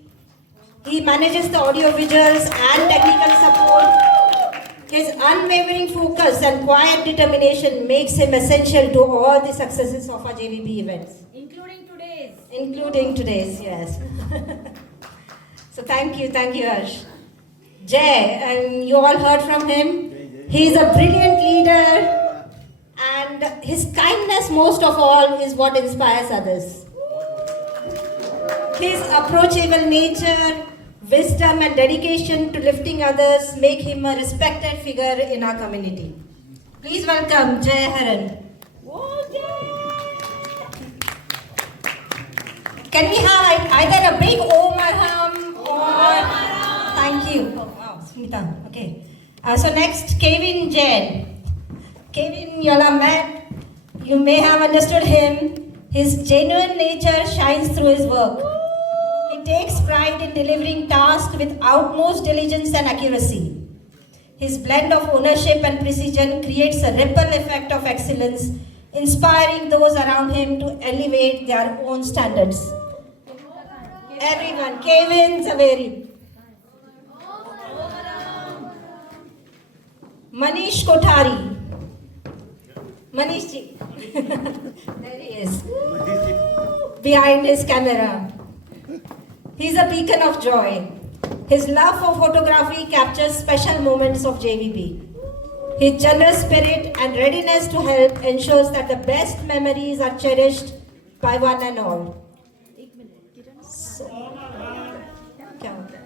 He manages the audio visuals and technical support. His unwavering focus and quiet determination makes him essential to all the successes of our JVP events. Including today's, yes. So thank you, Harsh. Jay, and you all heard from him. He is a brilliant leader, and his kindness, most of all, is what inspires others. His approachable nature, wisdom, and dedication to lifting others make him a respected figure in our community. Please welcome Jay Haran. Can we have either a big Om Arham or thank you? Oh, wow, Smita. Okay. So next, Kevin Jain. Kevin, you all have met. You may have understood him. His genuine nature shines through his work. He takes pride in delivering tasks with utmost diligence and accuracy. His blend of ownership and precision creates a ripple effect of excellence, inspiring those around him to elevate their own standards. Everyone, Kevin Zaveri. Manish Kothari. Manish ji. There he is. Behind his camera. He's a beacon of joy. His love for photography captures special moments of JVP. His generous spirit and readiness to help ensures that the best memories are cherished by one and all. So, क्या होता है?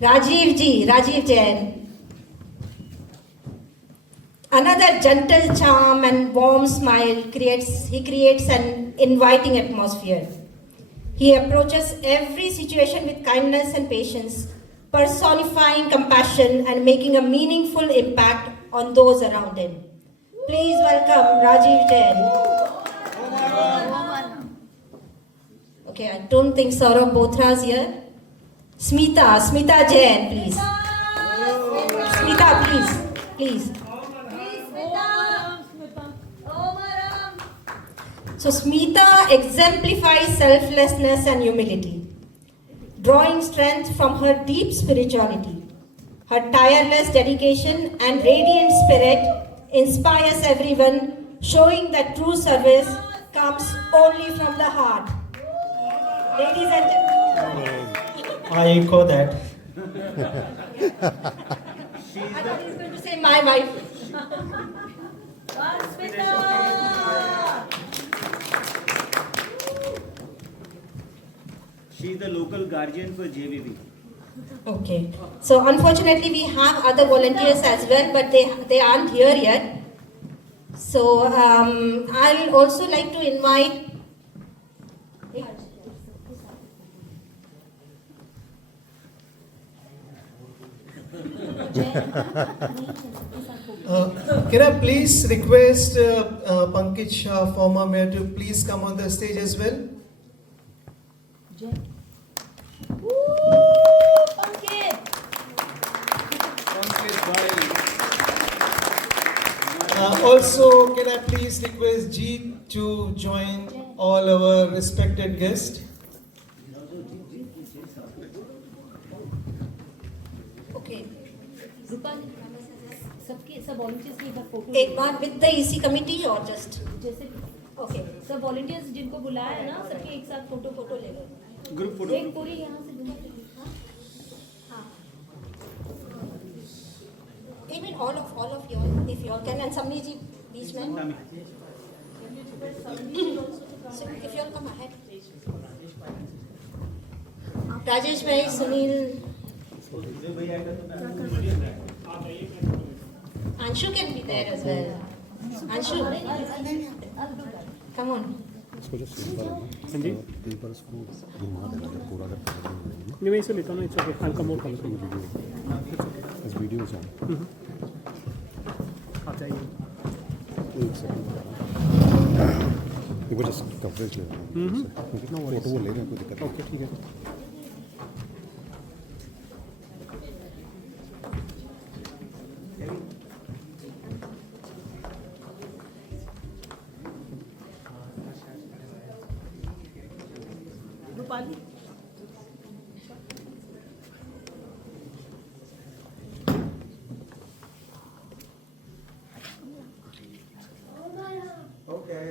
Rajiv Jain. Another gentle charm and warm smile creates an inviting atmosphere. He approaches every situation with kindness and patience, personifying compassion and making a meaningful impact on those around him. Please welcome Rajiv Jain. Okay, I don't think Saurabh Bothra is here. Smita Jain, please. Smita, please. So Smita exemplifies selflessness and humility, drawing strength from her deep spirituality. Her tireless dedication and radiant spirit inspires everyone, showing that true service comes only from the heart. Ladies and gentlemen. I echo that. I thought he was going to say my wife. She is the local guardian for JVP. Okay. So unfortunately we have other volunteers as well, but they aren't here yet. So I'll also like to invite Can I please request Pankaj Shah, former mayor, to please come on the stage as well? Also, can I please request Jeet to join all our respected guests? Okay. सब volunteers की एक बार photo एक बार with the EC committee or just जैसे okay. सब volunteers जिनको बुलाया है ना सबके एक साथ फोटो ले लो ग्रुप फोटो एक पूरी यहाँ से हाँ. Even all of you all, if you all can, and Samni ji बीच में. So if you all come ahead. Rajesh bhai, Sunil. Anshu can be there as well. Anshu, come on. नहीं मैं इसे लेता हूँ इट्स ओके हल्का मोर कम इस video से आ जाइए एक सेकंड एक बार जस्ट कवरेज ले रहा हूँ कितना फोटो वो ले रहे हैं कोई दिक्कत ओके ठीक है Okay.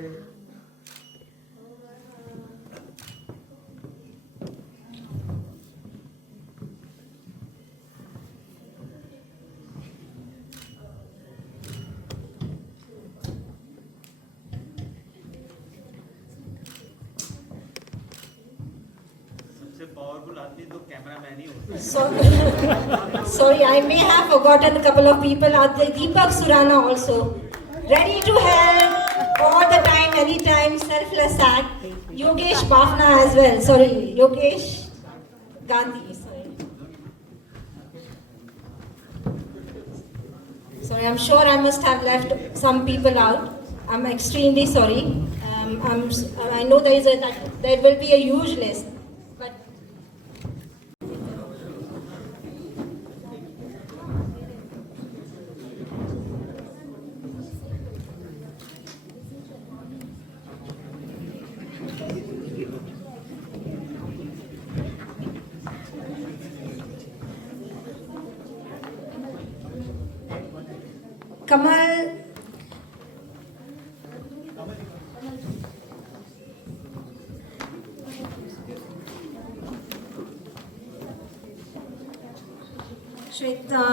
सबसे पावरफुल आदमी तो कैमरामैन ही होता है. Sorry, I may have forgotten a couple of people. Deepak Surana also ready to help all the time, anytime, selfless act. Yogesh Bafna as well. Sorry, Yogesh Gandhi. Sorry, I'm sure I must have left some people out. I'm extremely sorry. I know there will be a huge list. But Kamal. Shweta.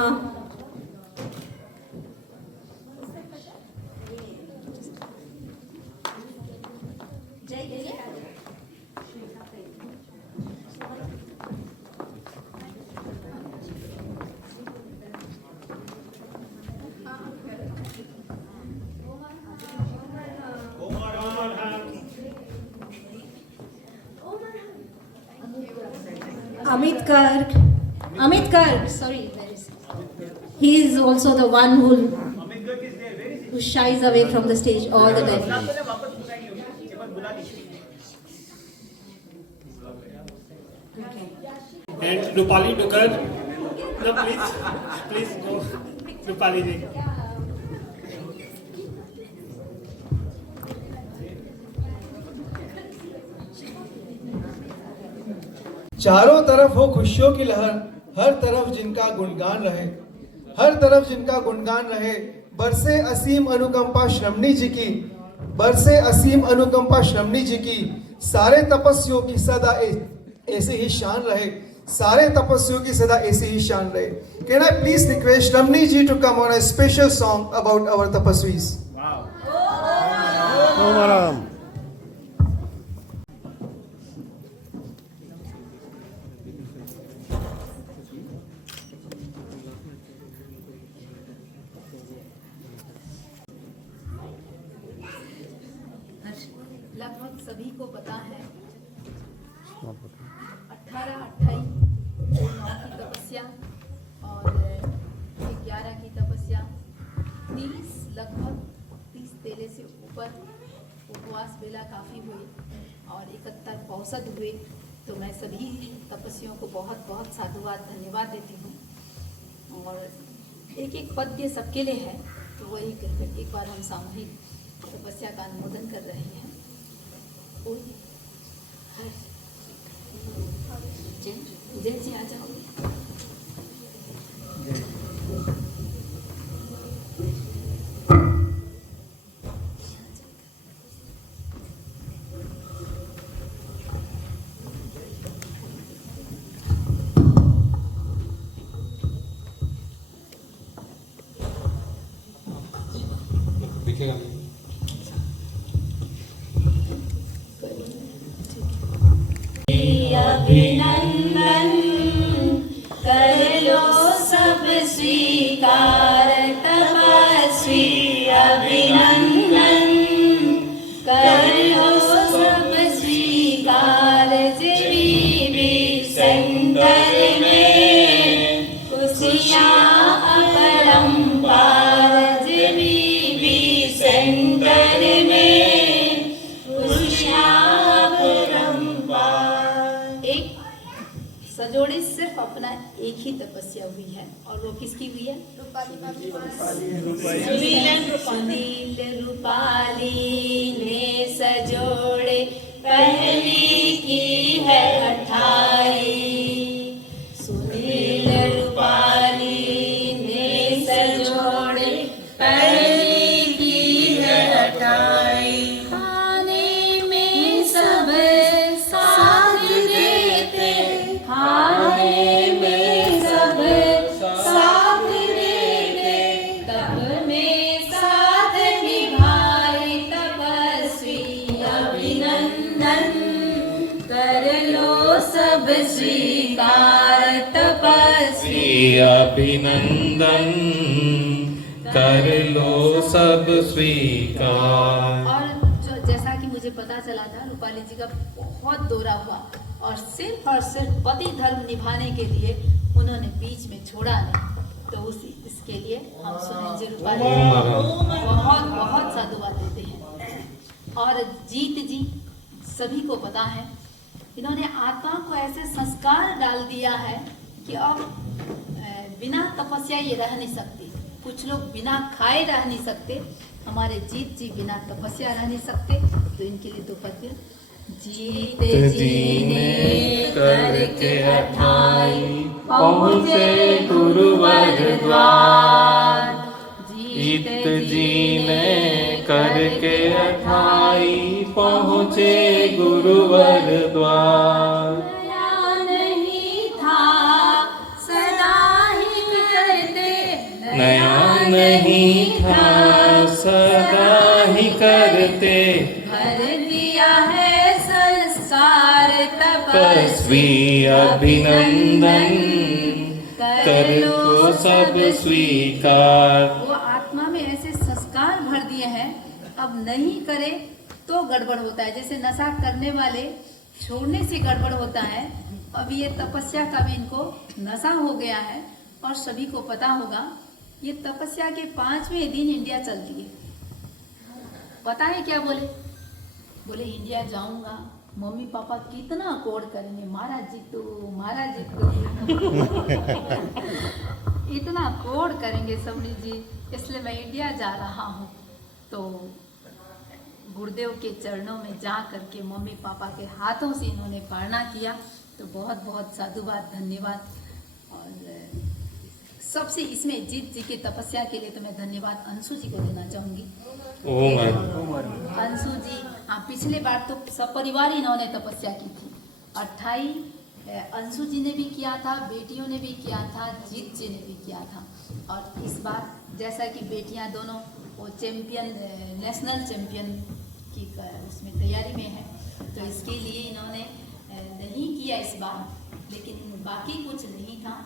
Amit Garg, sorry, where is he? He is also the one who shies away from the stage all the time. And Rupali Dukar, no, please go, Rupali ji. चारों तरफ हो खुशियों की लहर, हर तरफ जिनका गुणगान रहे, हर तरफ जिनका गुणगान रहे। बरसे असीम अनुकंपा श्रमणी जी की, बरसे असीम अनुकंपा श्रमणी जी की, सारे तपस्वियों की सदा ऐसे ही शान रहे, सारे तपस्वियों की सदा ऐसे ही शान रहे। Can I please request Shramni ji to come on a special song about our tapasvis? Om लगभग सभी को पता है 18-28 की तपस्या और 11 की तपस्या, 30 तेरे से ऊपर उपवास बेला काफ़ी हुई और 71 पौषद हुए। तो मैं सभी तपस्वियों को बहुत बहुत साधुवाद धन्यवाद देती हूँ। और एक पद्य सबके लिए है, तो वही कहकर एक बार हम सामूहिक तपस्या का अनुमोदन कर रहे हैं। जय जी आ जाओ। अभिनंदन कर लो सब स्वीकार, तपस्वी अभिनंदन कर लो सब स्वीकार। जीवी सेंटर में खुशियाँ अपरंपार, जीवी सेंटर में खुशियाँ सजोड़े सिर्फ अपना एक ही तपस्या हुई है, और वो किसकी हुई है? सुनील रूपाली ने सजोड़े पहली की है 28। सुनील रूपाली ने सजोड़े पहली की है 28। खाने में सब साथ देते, खाने में सब साथ देते, तब में साथ निभाए तपस्वी अभिनंदन कर लो सब स्वीकार। तपस्वी अभिनंदन कर लो सब स्वीकार। और जैसा कि मुझे पता चला था, रूपाली जी का बहुत दौरा हुआ और सिर्फ पति धर्म निभाने के लिए उन्होंने बीच में छोड़ा नहीं। तो इसके लिए हम सुनील जी रूपाली बहुत बहुत साधुवाद देते हैं। और जीत जी सभी को पता है, इन्होंने आत्मा को ऐसे संस्कार डाल दिया है कि अब बिना तपस्या ये रह नहीं सकती। कुछ लोग बिना खाए रह नहीं सकते, हमारे जीत जी बिना तपस्या रह नहीं सकते। तो इनके लिए 2 पद्य। जीत जी ने करके 28 पहुँचे गुरुवर द्वार, जीत जी ने करके अठाई पहुँचे गुरुवर द्वार। नया नहीं था सदा ही करते, नया नहीं था सदा ही करते, भर दिया है संसार तपस्वी अभिनंदन कर लो सब स्वीकार। वो आत्मा में ऐसे संस्कार भर दिए हैं, अब नहीं करे तो गड़बड़ होता है। जैसे नशा करने वाले छोड़ने से गड़बड़ होता है, अब ये तपस्या का भी इनको नशा हो गया है। और सभी को पता होगा ये तपस्या के 5वें दिन इंडिया चलती है। पता है क्या बोले? बोले इंडिया जाऊंगा, मम्मी पापा कितना कोड करेंगे, महाराज जी तो इतना कोड करेंगे सबनी जी, इसलिए मैं इंडिया जा रहा हूँ। तो गुरुदेव के चरणों में जा करके मम्मी पापा के हाथों से इन्होंने पारणा किया। तो बहुत बहुत साधुवाद, धन्यवाद। और सबसे इसमें जीत जी के तपस्या के लिए तो मैं धन्यवाद अंशु जी को देना चाहूंगी। अंशु जी, हाँ, पिछले बार तो सपरिवार इन्होंने तपस्या की थी। 28 अंशु जी ने भी किया था, बेटियों ने भी किया था, जीत जी ने भी किया था। और इस बार जैसा कि बेटियां दोनों वो चैंपियन, नेशनल चैंपियन की उसमें तैयारी में है, तो इसके लिए इन्होंने नहीं किया इस बार। लेकिन बाकी कुछ नहीं था,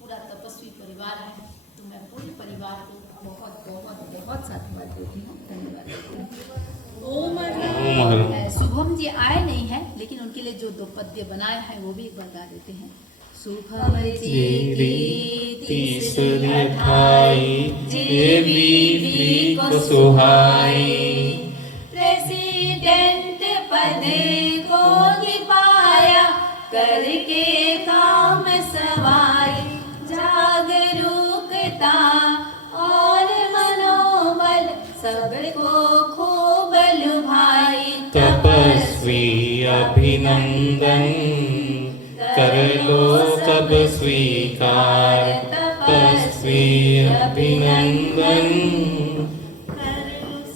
पूरा तपस्वी परिवार है, तो मैं पूरे परिवार को बहुत बहुत बहुत साधुवाद देती हूँ, धन्यवाद देती हूँ। शुभम जी आए नहीं है, लेकिन उनके लिए जो 2 पद्य बनाए हैं वो भी एक बार गा देते हैं। शुभम जी की तीसरी अठाई देवी को सुहाई, प्रेसिडेंट पद को पाया करके काम सवाई, जागरूकता और मनोबल सबको खूब लुभाई, तपस्वी अभिनंदन कर लो सब स्वीकार, तपस्वी अभिनंदन।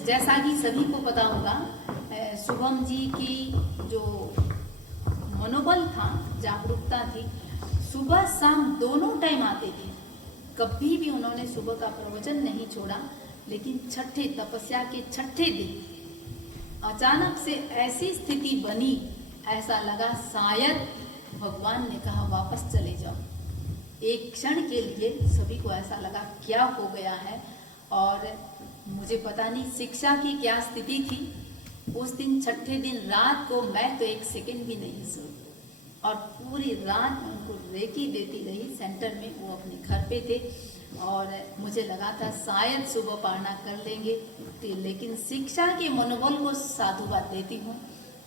जैसा कि सभी को पता होगा, शुभम जी की जो मनोबल था, जागरूकता थी, सुबह शाम दोनों टाइम आते थे। कभी भी उन्होंने सुबह का प्रवचन नहीं छोड़ा। लेकिन छठे तपस्या के छठे दिन अचानक से ऐसी स्थिति बनी, ऐसा लगा शायद भगवान ने कहा वापस चले जाओ। एक क्षण के लिए सभी को ऐसा लगा क्या हो गया है। और मुझे पता नहीं शिक्षा की क्या स्थिति थी। उस दिन छठे दिन रात को मैं तो 1 सेकंड भी नहीं सोई, और पूरी रात मैं उनको रेकी देती रही सेंटर में। वो अपने घर पे थे और मुझे लगा था शायद सुबह पारणा कर लेंगे, लेकिन शिक्षा के मनोबल को साधुवाद देती हूँ,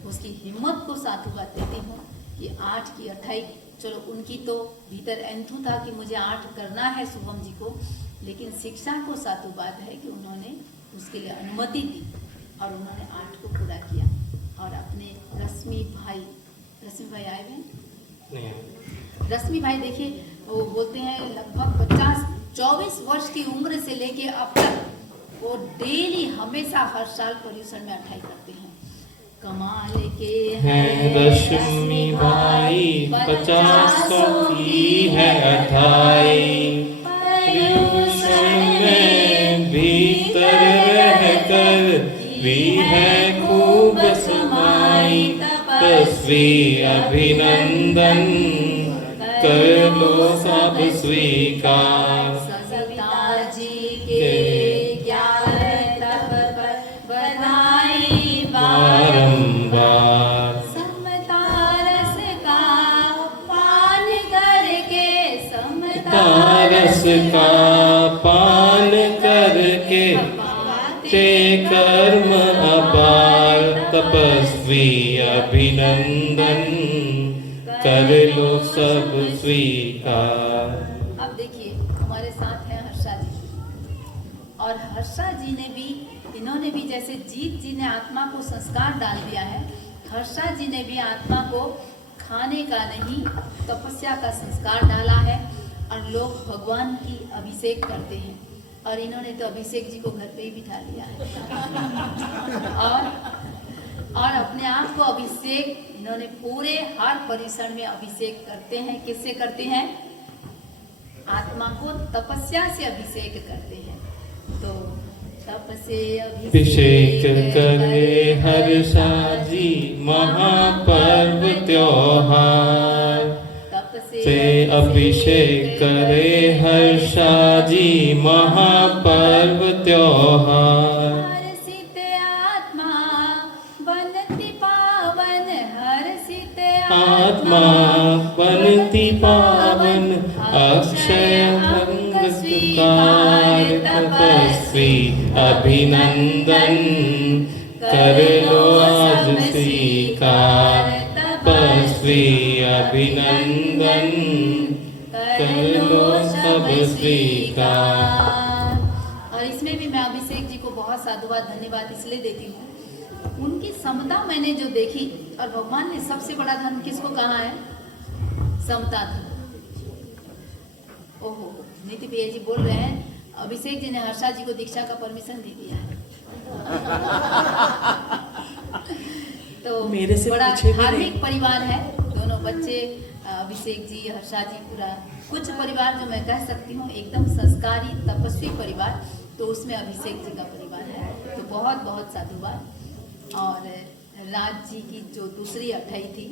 उसकी हिम्मत को साधुवाद देती हूँ कि 8 की 28, चलो उनकी तो भीतर एंथू था कि मुझे 8 करना है शुभम जी को, लेकिन शिक्षा को साधुवाद है कि उन्होंने उसके लिए अनुमति दी और उन्होंने 8 को पूरा किया। और अपने रश्मि भाई आए हैं? रश्मि भाई देखिए, वो बोलते हैं लगभग 24 वर्ष की उम्र से लेके अब तक वो डेली हमेशा हर साल पर्यूषण में 28 करते हैं। कमाल के हैं रश्मि भाई, 50 की है 28, पर्यूषण में भीतर रहकर भी है खूब समाई, तपस्वी अभिनंदन कर लो सब स्वीकार। सविता जी के ज्ञान तप पर बधाई बारंबार, समता रस का पान करके, समता रस का पान करके ते कर्म अपार, तपस्वी अभिनंदन कर लो सब स्वीकार। अब देखिए हमारे साथ हैं हर्षा जी, और हर्षा जी ने भी, इन्होंने भी जैसे जीत जी ने आत्मा को संस्कार डाल दिया है, हर्षा जी ने भी आत्मा को खाने का नहीं तपस्या का संस्कार डाला है। और लोग भगवान की अभिषेक करते हैं, और इन्होंने तो अभिषेक जी को घर पे ही बिठा लिया है और अपने आप को अभिषेक इन्होंने पूरे हर परिसर में अभिषेक करते हैं। किससे करते हैं? आत्मा को तपस्या से अभिषेक करते हैं। तो तप से अभिषेक करे हर्षा जी महापर्व त्योहार, से अभिषेक करे हर्षा जी महापर्व त्योहार। हर्षित आत्मा बनती पावन, हर्षित आत्मा बनती पावन, अक्षय अंग स्वीकार तपस्वी अभिनंदन, कर लो आज स्वीकार तपस्वी अभिनंदन, कर लो सब स्वीकार। और इसमें भी मैं अभिषेक जी को बहुत साधुवाद धन्यवाद इसलिए देती हूँ, उनकी समता मैंने जो देखी, और भगवान ने सबसे बड़ा धन किसको कहा है? समता धन। ओहो, नीति भैया जी बोल रहे हैं अभिषेक जी ने हर्षा जी को दीक्षा का परमिशन दे दिया है। तो मेरे से बड़ा पूछे भी धार्मिक परिवार है, दोनों बच्चे अभिषेक जी, हर्षा जी, पूरा कुछ परिवार जो मैं कह सकती हूँ एकदम संस्कारी तपस्वी परिवार, तो उसमें अभिषेक जी का परिवार है। तो बहुत बहुत साधुवाद। और राज जी की जो दूसरी अठाई थी,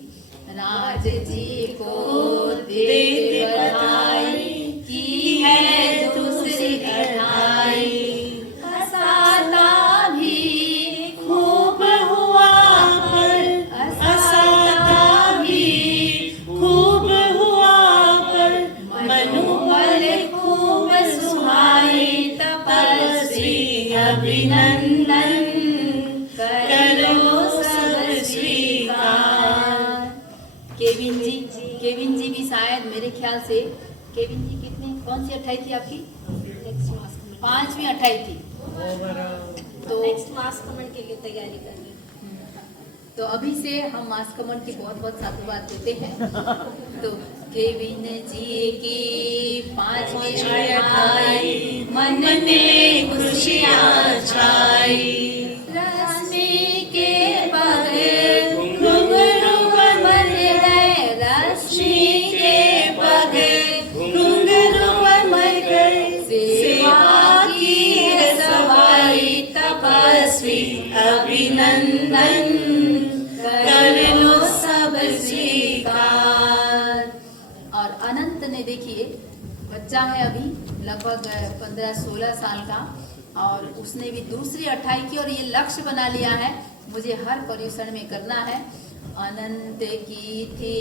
राज जी को देते बधाई की है दूसरी अठाई, हंसाता भी खूब हुआ पर, हंसाता भी खूब हुआ पर, मनोबल खूब सुहाई तपस्वी अभिनंदन, करो सब स्वीकार। केविन जी भी शायद मेरे ख्याल से, केविन जी कितनी, कौन सी अठाई थी आपकी? 5वीं अठाई थी। तो नेक्स्ट मास कमेंट के लिए तैयारी कर रही। तो अभी से हम मास कमेंट की बहुत बहुत साधुवाद देते हैं। तो केविन जी की 5वीं अठाई, मन में खुशियाँ छाई, रश्मि के बगैर घुंघरू बन गए, रश्मि के बगैर घुंघरू बन गए, सेवा की है सवाई तपस्वी अभिनंदन, कर लो सब स्वीकार। और अनंत ने देखिए बच्चा है अभी लगभग 15-16 साल का, और उसने भी दूसरी अठाई की और ये लक्ष्य बना लिया है मुझे हर पर्यूषण में करना है। अनंत की थी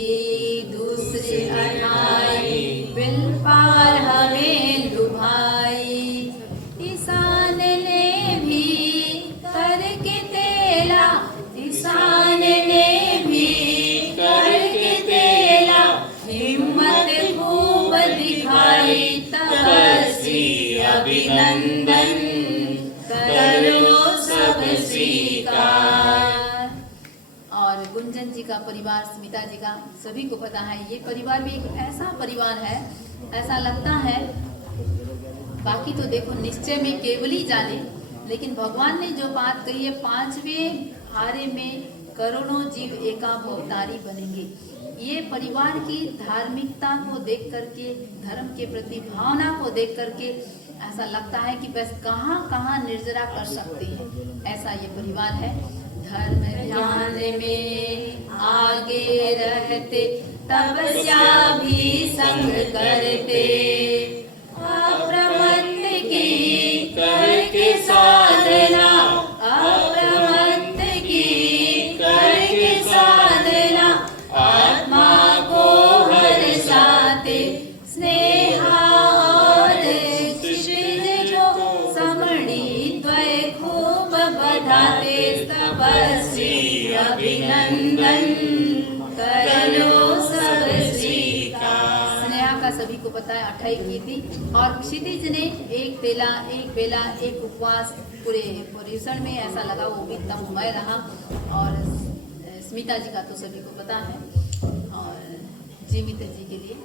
दूसरी अठाई, बिल पार हमें लुभाई, किसान ने भी करके तेला, किसान ने भी करके तेला, हिम्मत खूब दिखाई तपस्वी अभिनंदन, करो सब स्वीकार। और गुंजन जी का परिवार, स्मिता जी का, सभी को पता है ये परिवार भी एक ऐसा परिवार है, ऐसा लगता है, बाकी तो देखो निश्चय में केवल ही जाने, लेकिन भगवान ने जो बात कही है 5वें हारे में करोड़ों जीव एका भवतारी बनेंगे, ये परिवार की धार्मिकता को देख करके, धर्म के प्रति भावना को देख करके ऐसा लगता है कि बस कहाँ कहाँ निर्जरा कर सकते हैं, ऐसा ये परिवार है। धर्म ध्यान में आगे रहते, तपस्या भी संग करते, अप्रमत्त की करके साधना, अप्रमत्त की करके साधना, आत्मा को हर्षाते, स्नेहा और क्षितिज जो समणी द्वय खूब बधाते, तपस्वी अभिनंदन, करो सब स्वीकार। स्नेहा का सभी को पता है 28 की थी, और क्षितिज ने एक बेला एक उपवास पूरे पर्यूषण में ऐसा लगा, वो भी तममय रहा। और स्मिता जी का तो सभी को पता है, और जीवित जी के लिए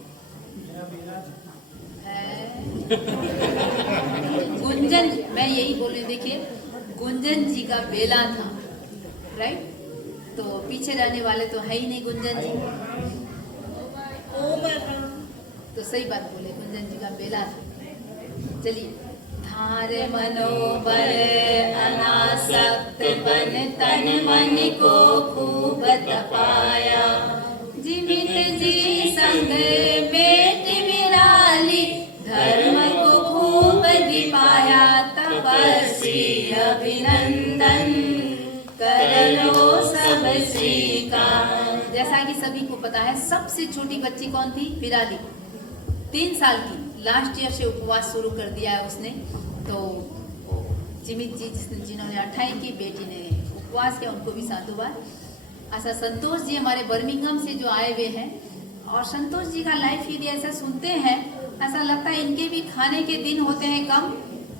गुंजन, मैं यही बोल रही हूँ, देखिए गुंजन जी का बेला था, राइट? तो पीछे रहने वाले तो है ही नहीं गुंजन जी, तो सही बात बोले, गुंजन जी का बेला था। चलिए। धार मनोबल अनासक्त बन तन मन को खूब तपाया, जीवित जी संग पेट विराली, धर्म को खूब दिपाया, तपस्वी अभिनंदन कर लो सब स्वीकार। जैसा कि सभी को पता है, सबसे छोटी बच्ची कौन थी? विराली, 3 साल की, लास्ट ईयर से उपवास शुरू कर दिया है उसने। तो जिमित जी जिन्होंने 28 की बेटी ने उपवास किया, उनको भी साधुवाद। अच्छा, संतोष जी हमारे बर्मिंघम से जो आए हुए हैं, और संतोष जी का लाइफ यदि ऐसा सुनते हैं, ऐसा लगता है इनके भी खाने के दिन होते हैं कम,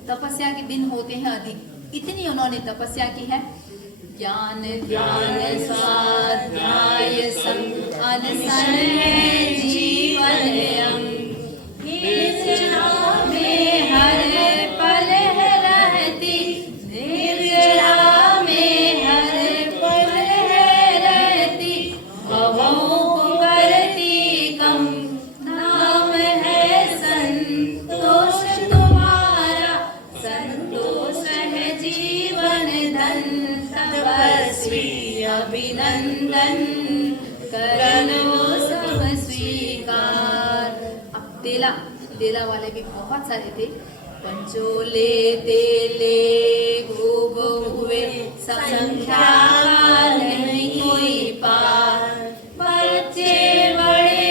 तपस्या के दिन होते हैं अधिक। इतनी उन्होंने तपस्या की है। ज्ञान ध्यान स्वाध्याय अनशन जीवन निर्जरा में हर पल रहती, निर्जरा में हर पल रहती, भवों को करती कम, नाम है संतोष तुम्हारा, संतोष है जीवन धन, तपस्वी अभिनंदन करो सब स्वीकार। अब तेला वाले भी बहुत सारे थे। पंचोले तेले खूब हुए, संख्या नहीं कोई पार, बच्चे बड़े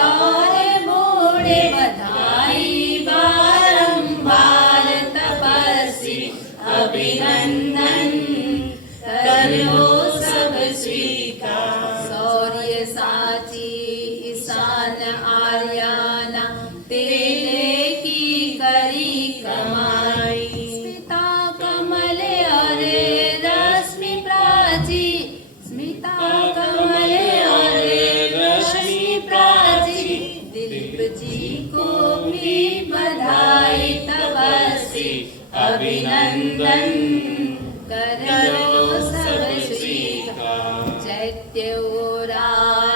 और बूढ़े बधाई बारंबार, तपस्वी अभिनंदन करो सब स्वीकार। शौर्य साची ईशान आर्याना, तेले की करी कमाई, स्मिता कमल और रश्मि प्राची, स्मिता कमल और रश्मि प्राची, दिलीप जी को भी बधाई, तपस्वी अभिनंदन करो सब स्वीकार।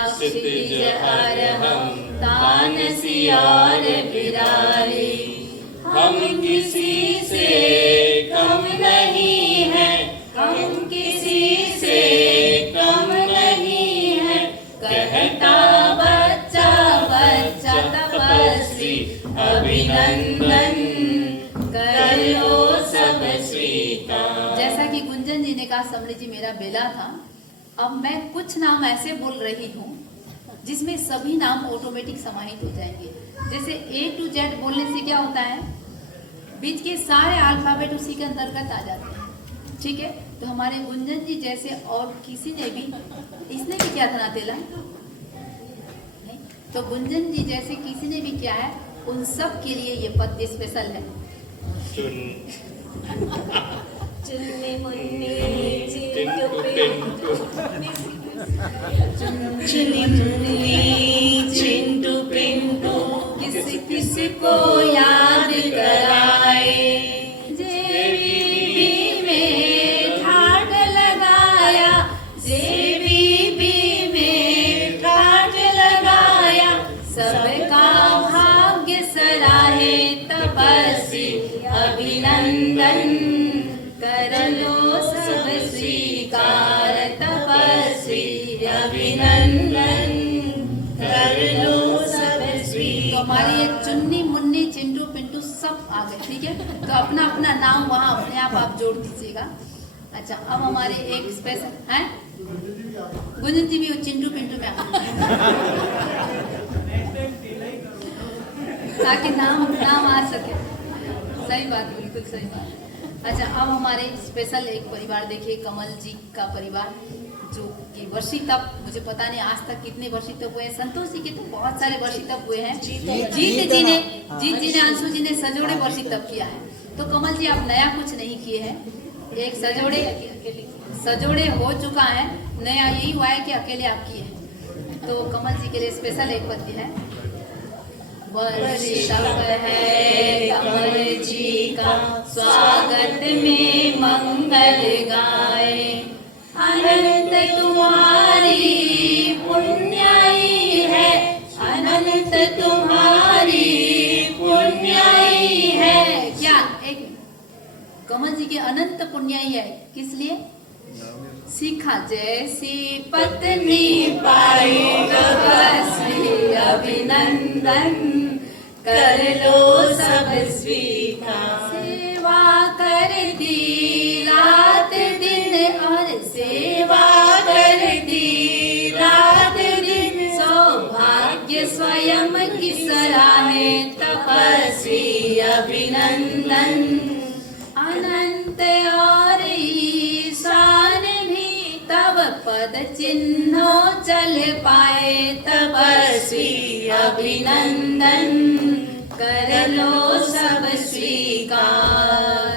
क्षितिज अरहं तानसी और विरारी, हम किसी से कम नहीं है, हम किसी से कम नहीं है, कहता बच्चा बच्चा, तपस्वी अभिनंदन करो सब स्वीकार। जैसा कि गुंजन जी ने कहा, समरी जी मेरा बेला था। अब मैं कुछ नाम ऐसे बोल रही हूँ जिसमें सभी नाम ऑटोमेटिक समाहित हो जाएंगे। जैसे A to Z बोलने से क्या होता है, बीच के सारे अल्फाबेट उसी के अंतर्गत आ जाते हैं, ठीक है? तो हमारे गुंजन जी जैसे और किसी ने भी, इसने भी किया था ना तेला, नहीं? तो गुंजन जी जैसे किसी ने भी किया है, उन सब के लिए ये पद स्पेशल है। चुन्नी मुन्नी चिंटू पिंटू, चुन्नी मुन्नी चिंटू पिंटू, किसी किसी को याद कराए, जेबी में ठाट लगाया, जेबी में ठाट लगाया, सबका भाग्य सराहे, तपस्वी अभिनंदन करो सब स्वीकार, तपस्वी अभिनंदन करो सब स्वीकार। तो हमारी ये चुन्नी मुन्नी चिंटू पिंटू सब आ गए, ठीक है? तो अपना अपना नाम वहाँ अपने आप जोड़ दीजिएगा। अच्छा, अब हमारे एक स्पेशल है गुंजन जी भी चिंटू पिंटू में ताकि नाम आ सके। सही बात, बिल्कुल सही बात। अच्छा, अब हमारे स्पेशल एक परिवार देखिए, कमल जी का परिवार, जो कि वर्षी तप, मुझे पता नहीं आज तक कितने वर्षी तप हुए हैं। संतोष जी के तो बहुत सारे वर्षी तप हुए हैं। जीत जी ने अंशु जी ने सजोड़े वर्षी तप किया है। तो कमल जी आप नया कुछ नहीं किए हैं, एक सजोड़े हो चुका है, नया यही हुआ है कि अकेले आप किए हैं। तो कमल जी के लिए स्पेशल एक पद्य है। वर्ष तप है कमल जी का, स्वागत में मंगल गाए। अनंत तुम्हारी पुण्याई है, अनंत तुम्हारी पुण्याई है। क्या एक कमल जी की अनंत पुण्याई है, किस लिए? सीखा जैसी पत्नी पाई तपस्वी अभिनंदन, कर लो सब स्वीकार। सेवा करती रात दिन और सेवा करती रात दिन, सौभाग्य स्वयं की सराहे तपस्वी अभिनंदन। अनंत और ईशान भी तब पद चिन्हों चल पाए तपस्वी अभिनंदन, कर लो सब स्वीकार।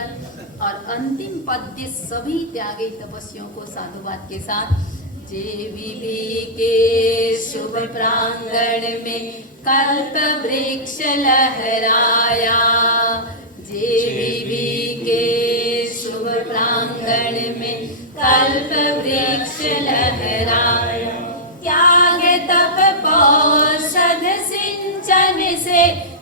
और अंतिम पद्य सभी त्यागी तपस्वियों को साधुवाद के साथ। JVV के शुभ प्रांगण में कल्प वृक्ष लहराया, JVV के शुभ प्रांगण में कल्प वृक्ष लहराया। त्याग तप पौषध सिंचन से,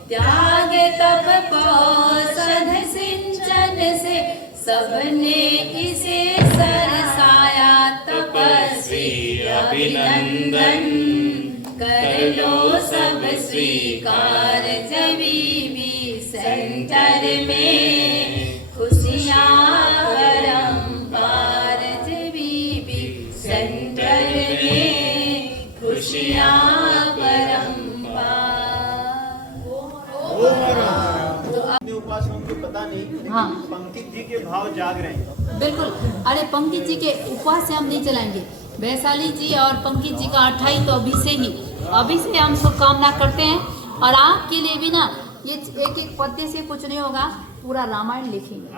त्याग तप पौषध सिंचन से, सबने इसे सरसाया तपस्वी अभिनंदन, कर लो सब स्वीकार। JVV सेंटर में खुशियाँ परंपार, JVV सेंटर में खुशियाँ परंपार। अपने उपासकों को पता नहीं, लेकिन हाँ। पंकज जी के भाव जाग रहे हैं। बिल्कुल, अरे पंकज जी के उपवास से हम नहीं चलाएंगे। वैशाली जी और पंकज जी का 28 तो अभी से हम शुभकामना करते हैं। और आपके लिए भी ना ये एक एक पद्य से कुछ नहीं होगा, पूरा रामायण लिखेंगे।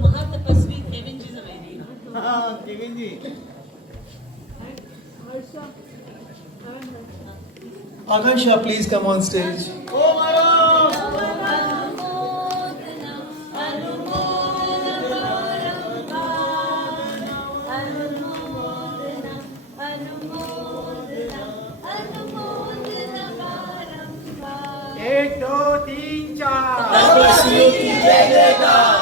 महातपस्वी Kevin ji Kevin ji, Akansha, please come on stage. एक दो तीन चार। तपस्वी की जय जयकार।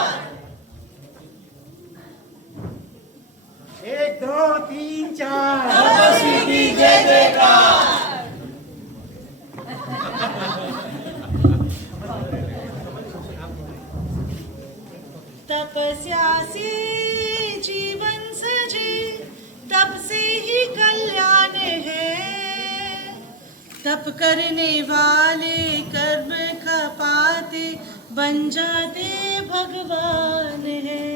एक दो तीन चार। तपस्वी की जय जयकार। तपस्या से जीवन सजे, तप से ही कल्याण है। तप करने वाले कर्म खपाते बन जाते भगवान है।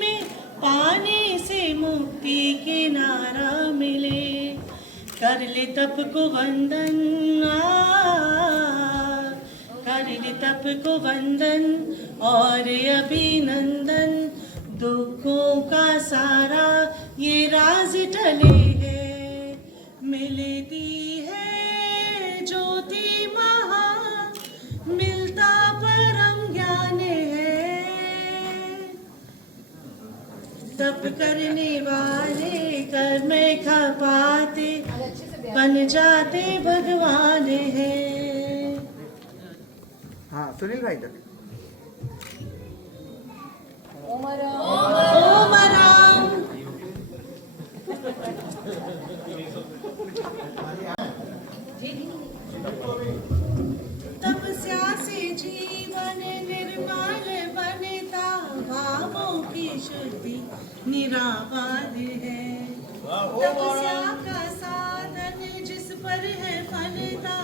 में पाने से मुक्ति के नारा मिले, कर ले तप को वंदन, कर ले तप को वंदन और अभिनंदन। दुखों का सारा ये राज टले है, मिलती है ज्योति महा, मिलता परम ज्ञान है। तप करने वाले कर्म खपाते बन जाते भगवान है। हाँ सुनील भाई तक। ओम राम। तपस्या से जीवन निर्मल बनता, भावों की शुद्धि निराबाद है। तपस्या का साधन जिस पर है फलता,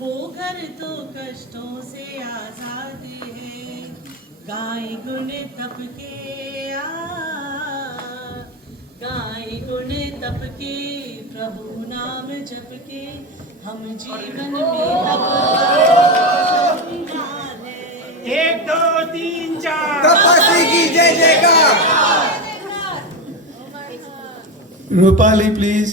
वो घर तो कष्टों से आजाद है। गाय गुण तप के गाय गुण तप के, प्रभु नाम जप के, हम जीवन में तप है। 1 2 3 4 तपस्वी की जय जयकार। रूपाली प्लीज।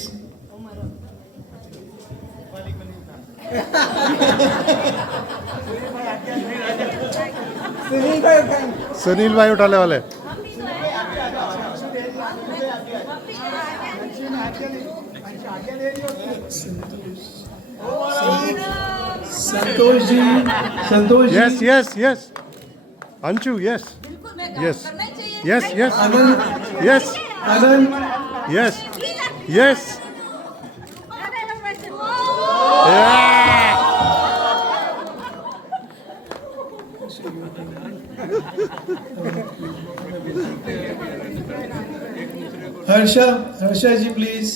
सुनील भाई उठाने वाले। Santosh ji, Santosh ji. Yes yes yes Anshu yes yes yes yes Anand, yes Anand, yes yes Harsha, Harsha ji please.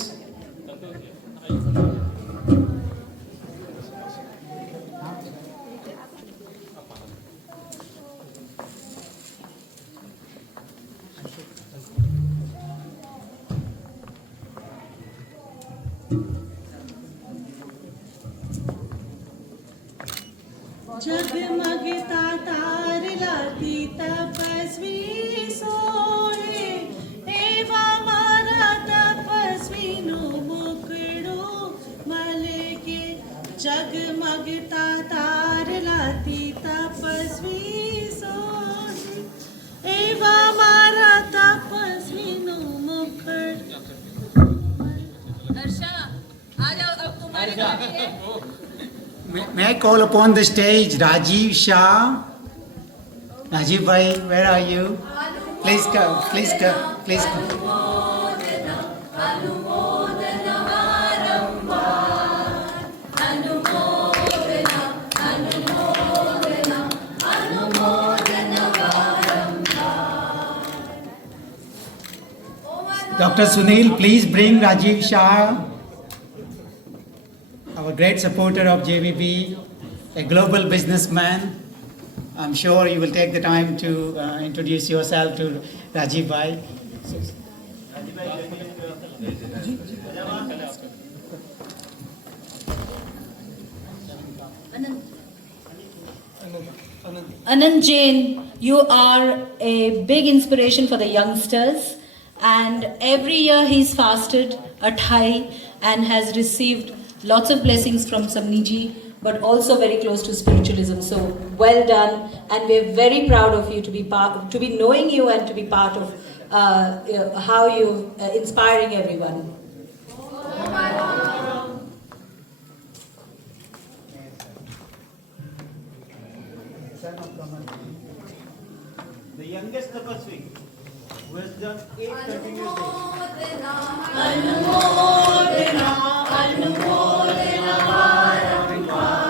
जगमगता तार लाती तपस्वी सोहे, एवा मारा तपस्वी नो मुकड़ो मलके। जगमगता तार लाती तपस्वी सोहे, एवा मारा तपस्वी नो मुकड़। हर्षा आ जाओ, अब तुम्हारी बारी है। May I call upon the stage Rajiv Shah? Rajiv bhai, where are you? Please come, please come, please come. Dr. Sunil, please bring Rajiv Shah, our great supporter of JVB, a global businessman. I'm sure you will take the time to introduce yourself to Rajiv bhai. Anand Jain, you are a big inspiration for the youngsters, and every year he's fasted at high and has received lots of blessings from Samniji, but also very close to spiritualism. So well done, and we're very proud of you to be knowing you and to be part of how you inspiring everyone. The youngest tapasvi who has done 8 continuous days. Anumodana, Anumodana, Varamvar.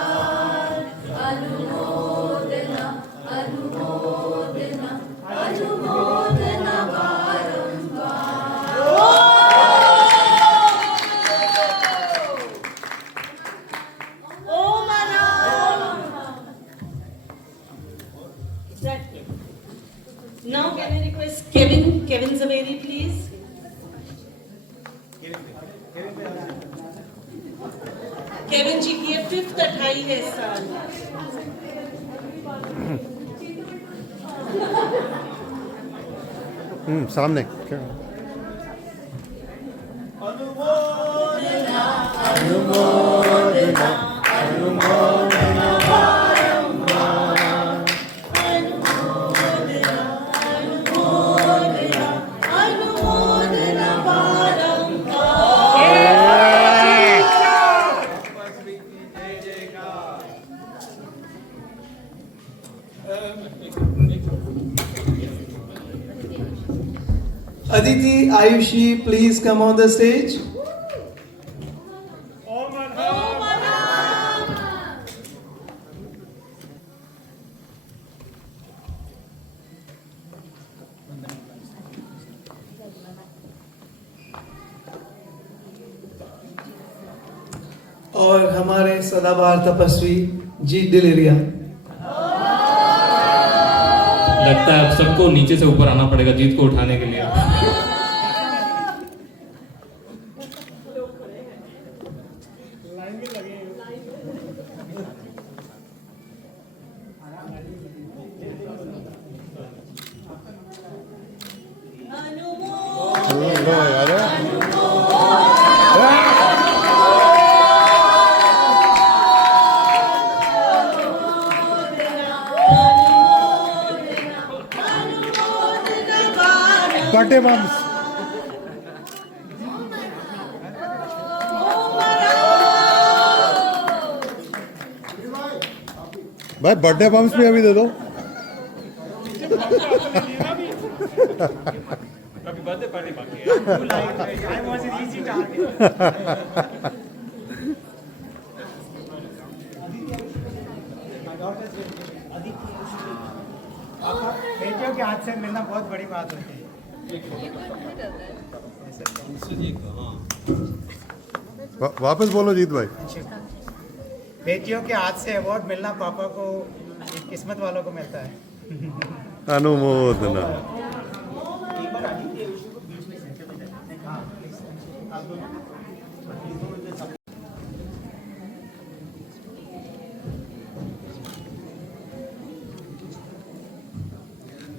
Anumodana, Anumodana, Anumodana, Varamvar. Om Anam. Is that it? Now can I request Kevin Zaveri, please? Kevin ji की 5th अठाई है इस साल। सामने अनुमोदना, अनुमोदना, अनुमोदना, वारंवार। अनुमोदना, अनुमोदना, अनुमोदना, वारंवार। Aditi Ayushi, please come on the stage. और हमारे सदाबहार तपस्वी जीत दिलेरिया। लगता है अब सबको नीचे से ऊपर आना पड़ेगा जीत को उठाने के लिए। लो यार बर्थडे बम्स भाई बर्थडे बम्स भी अभी दे दो अभी बर्थडे पार्टी बाकी है। I was an easy target. बेटियों के हाथ से मिलना बहुत बड़ी बात होती है। वापस बोलो जीत भाई। बेटियों के हाथ से अवार्ड मिलना पापा को किस्मत वालों को मिलता है। अनुमोदना।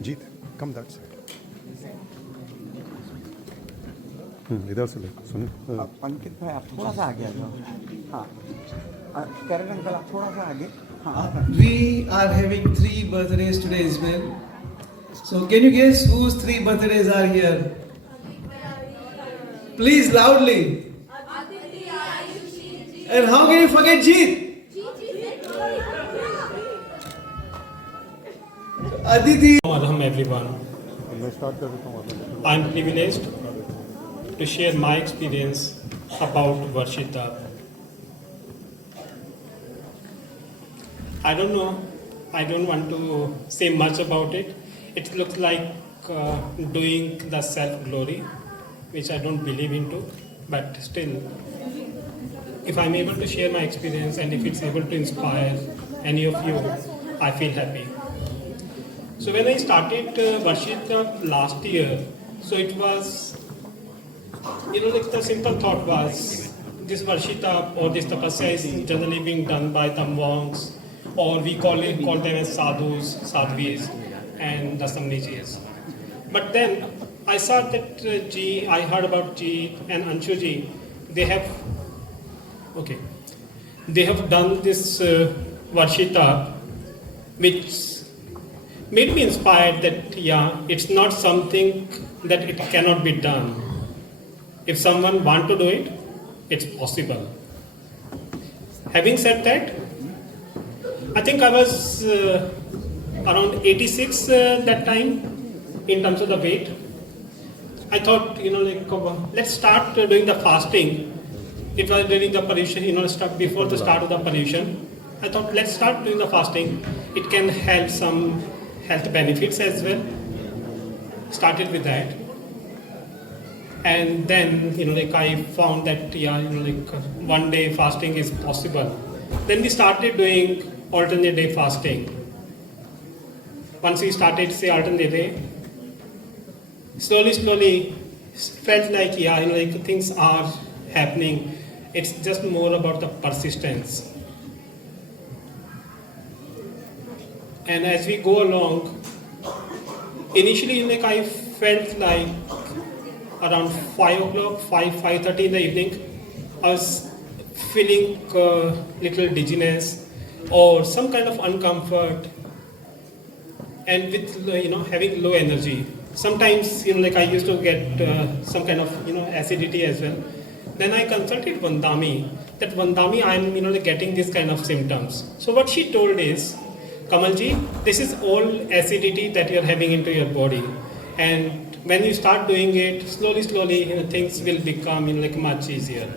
जीत कम दैट साइड। इधर से ले सुनिए। अंकित भाई आप थोड़ा सा आगे आ जाओ। हाँ करण अंकल आप थोड़ा सा आगे। हाँ We are having 3 birthdays today as well. So can you guess whose 3 birthdays are here? Please loudly. And how can you forget Jeet? Aditi. Welcome everyone. I'm privileged to share my experience about Varshita. I don't know, I don't want to say much about it. It looks like doing the self-glory, which I don't believe into, but still, if I'm able to share my experience and if it's able to inspire any of you, I feel happy. So when I started Varshita last year, so it was, like the simple thought was, this Varshita or this tapasya is generally being done by Tamwangs, or we call them as sadhus, sadhvis, and the Samnijis. But then I saw that I heard about Ji and Anshu Ji, they have done this Varshita, which made me inspired that it's not something that it cannot be done. If someone wants to do it, it's possible. Having said that, I think I was around 86 that time in terms of the weight. I thought, let's start doing the fasting. It was during the Paryushan, before the start of the Paryushan. I thought, let's start doing the fasting. It can help some health benefits as well. Started with that. And then, I found that, one day fasting is possible. Then we started doing alternate day fasting. Once we started, alternate day, slowly, felt like, things are happening. It's just more about the persistence. And as we go along, initially, I felt like around 5 o'clock, 5:30 in the evening, I was feeling little dizziness or some kind of uncomfort, and with having low energy. Sometimes I used to get some kind of acidity as well. Then I consulted Vandami. That Vandami, I am getting this kind of symptoms. So what she told is, Kamalji, this is all acidity that you are having into your body, and when you start doing it slowly, things will become much easier.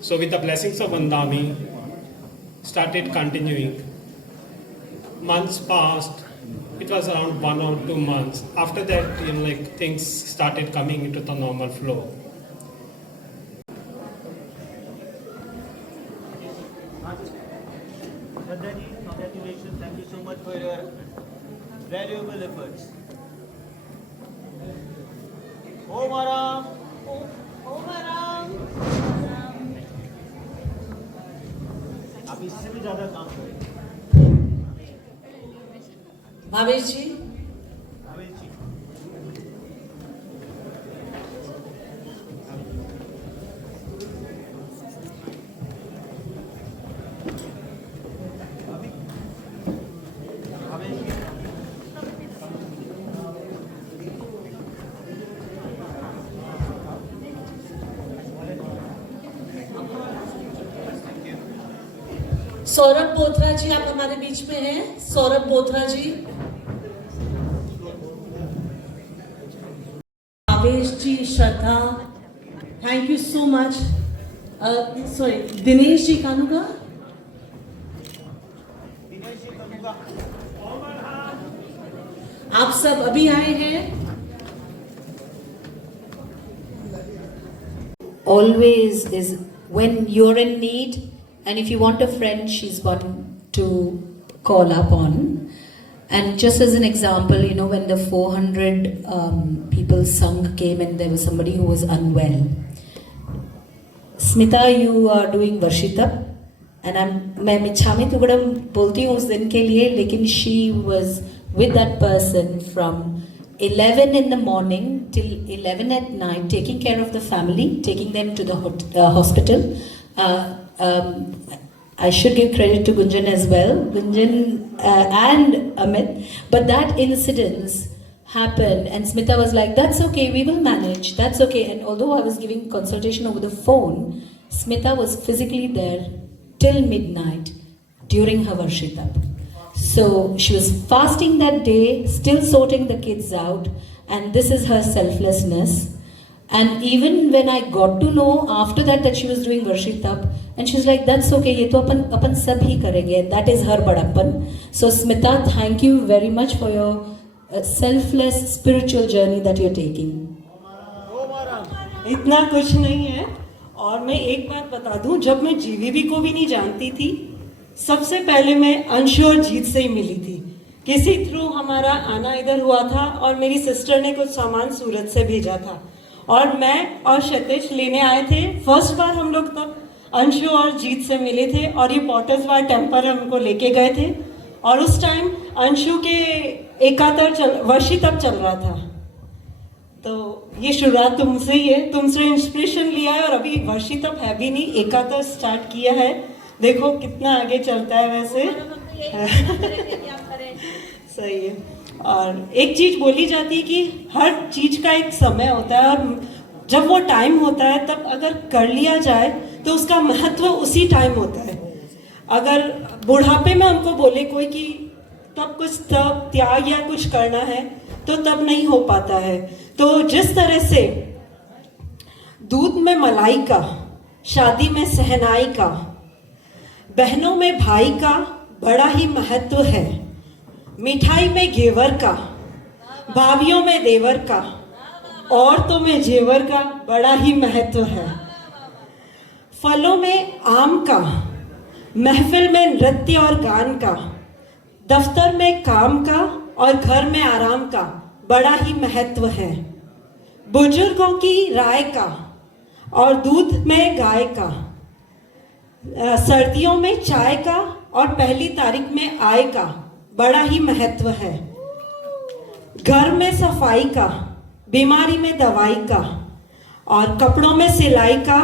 So with the blessings of Vandami, started continuing. Months passed. It was around 1 or 2 months. After that, things started coming into the normal flow. Shraddhaji, congratulations. Thank you so much for your valuable efforts. Om Aram. Om Aram. आप इससे भी ज़्यादा काम करें। भावेश जी, सौरभ बोथरा जी आप हमारे बीच में हैं। Saurabh Bothra ji, Avesh ji, Shraddha, thank you so much. Sorry, Dinesh ji Kanuga, आप सब अभी आए हैं। Always is when you're in need, and if you want a friend, she's one to call up on. And just as an example, you know, when the 400 people sung came and there was somebody who was unwell. Smita, you are doing Varshitap, and मैं मिच्छामी तुगड़म बोलती हूँ उस दिन के लिए, लेकिन she was with that person from 11 in the morning till 11 at night, taking care of the family, taking them to the hospital. I should give credit to Gunjan as well, Gunjan and Amit. But that incident happened, and Smita was like, "That's okay, we will manage. That's okay." And although I was giving consultation over the phone, Smita was physically there till midnight during her Varshitap. So she was fasting that day, still sorting the kids out, and this is her selflessness. And even when I got to know after that she was doing Varshitap, and she's like, "That's okay, ये तो अपन सब ही करेंगे." And that is her बड़प्पन. So Smita, thank you very much for your selfless spiritual journey that you're taking. इतना कुछ नहीं है। और मैं एक बात बता दूं, जब मैं जीवीबी को भी नहीं जानती थी, सबसे पहले मैं अंशु और जीत से ही मिली थी। किसी थ्रू हमारा आना इधर हुआ था और मेरी सिस्टर ने कुछ सामान सूरत से भेजा था और मैं और क्षितिज लेने आए थे। फर्स्ट बार हम लोग तब अंशु और जीत से मिले थे और ये पॉटर्स वार टेम्पर हमको लेके गए थे और उस टाइम अंशु के एकातर वर्षितप चल रहा था। तो ये शुरुआत तुमसे ही है, तुमसे इंस्पिरेशन लिया है और अभी वर्षितप है भी नहीं, एकातर स्टार्ट किया है। देखो कितना आगे चलता है वैसे। सही है। और एक चीज बोली जाती है कि हर चीज का एक समय होता है और जब वो टाइम होता है तब अगर कर लिया जाए तो उसका महत्व उसी टाइम होता है। अगर बुढ़ापे में हमको बोले कोई कि तब कुछ तब त्याग या कुछ करना है तो तब नहीं हो पाता है। तो जिस तरह से दूध में मलाई का, शादी में सहनाई का, बहनों में भाई का बड़ा ही महत्व है, मिठाई में घेवर का, भाभियों में देवर का, औरतों में जेवर का बड़ा ही महत्व है, फलों में आम का, महफिल में नृत्य और गान का, दफ्तर में काम का और घर में आराम का बड़ा ही महत्व है, बुजुर्गों की राय का और दूध में गाय का, सर्दियों में चाय का और पहली तारीख में आय का बड़ा ही महत्व है, घर में सफाई का, बीमारी में दवाई का और कपड़ों में सिलाई का,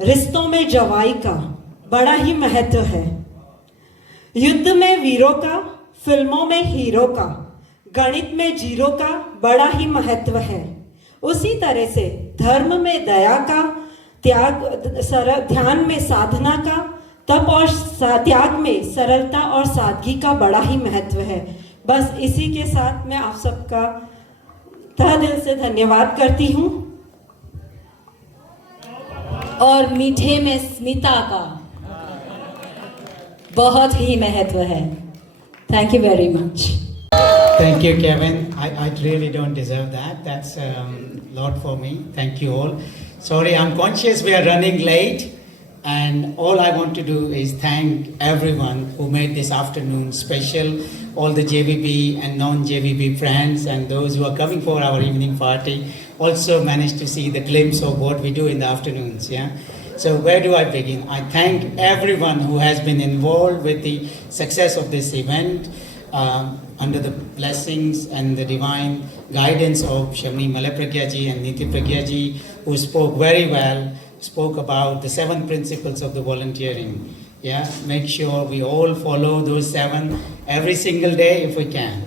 रिश्तों में जवाई का बड़ा ही महत्व है, युद्ध में वीरों का, फिल्मों में हीरो का, गणित में जीरो का बड़ा ही महत्व है। उसी तरह से धर्म में दया का, ध्यान में साधना का, तप और त्याग में सरलता और सादगी का बड़ा ही महत्व है। बस इसी के साथ मैं आप सबका तहे दिल से धन्यवाद करती हूँ। और मीठे में स्मिता का बहुत ही महत्व है। Thank you very much. Thank you, Kevin. I really don't deserve that. That's a lot for me. Thank you all. Sorry, I'm conscious we are running late. And all I want to do is thank everyone who made this afternoon special, all the JVB and non-JVB friends and those who are coming for our evening party also managed to see the glimpse of what we do in the afternoons. Yeah. So where do I begin? I thank everyone who has been involved with the success of this event. Under the blessings and the divine guidance of Shamini Malapragya ji and Niti Pragya ji, who spoke very well, spoke about the 7 principles of the volunteering. Yeah, make sure we all follow those 7 every single day if we can.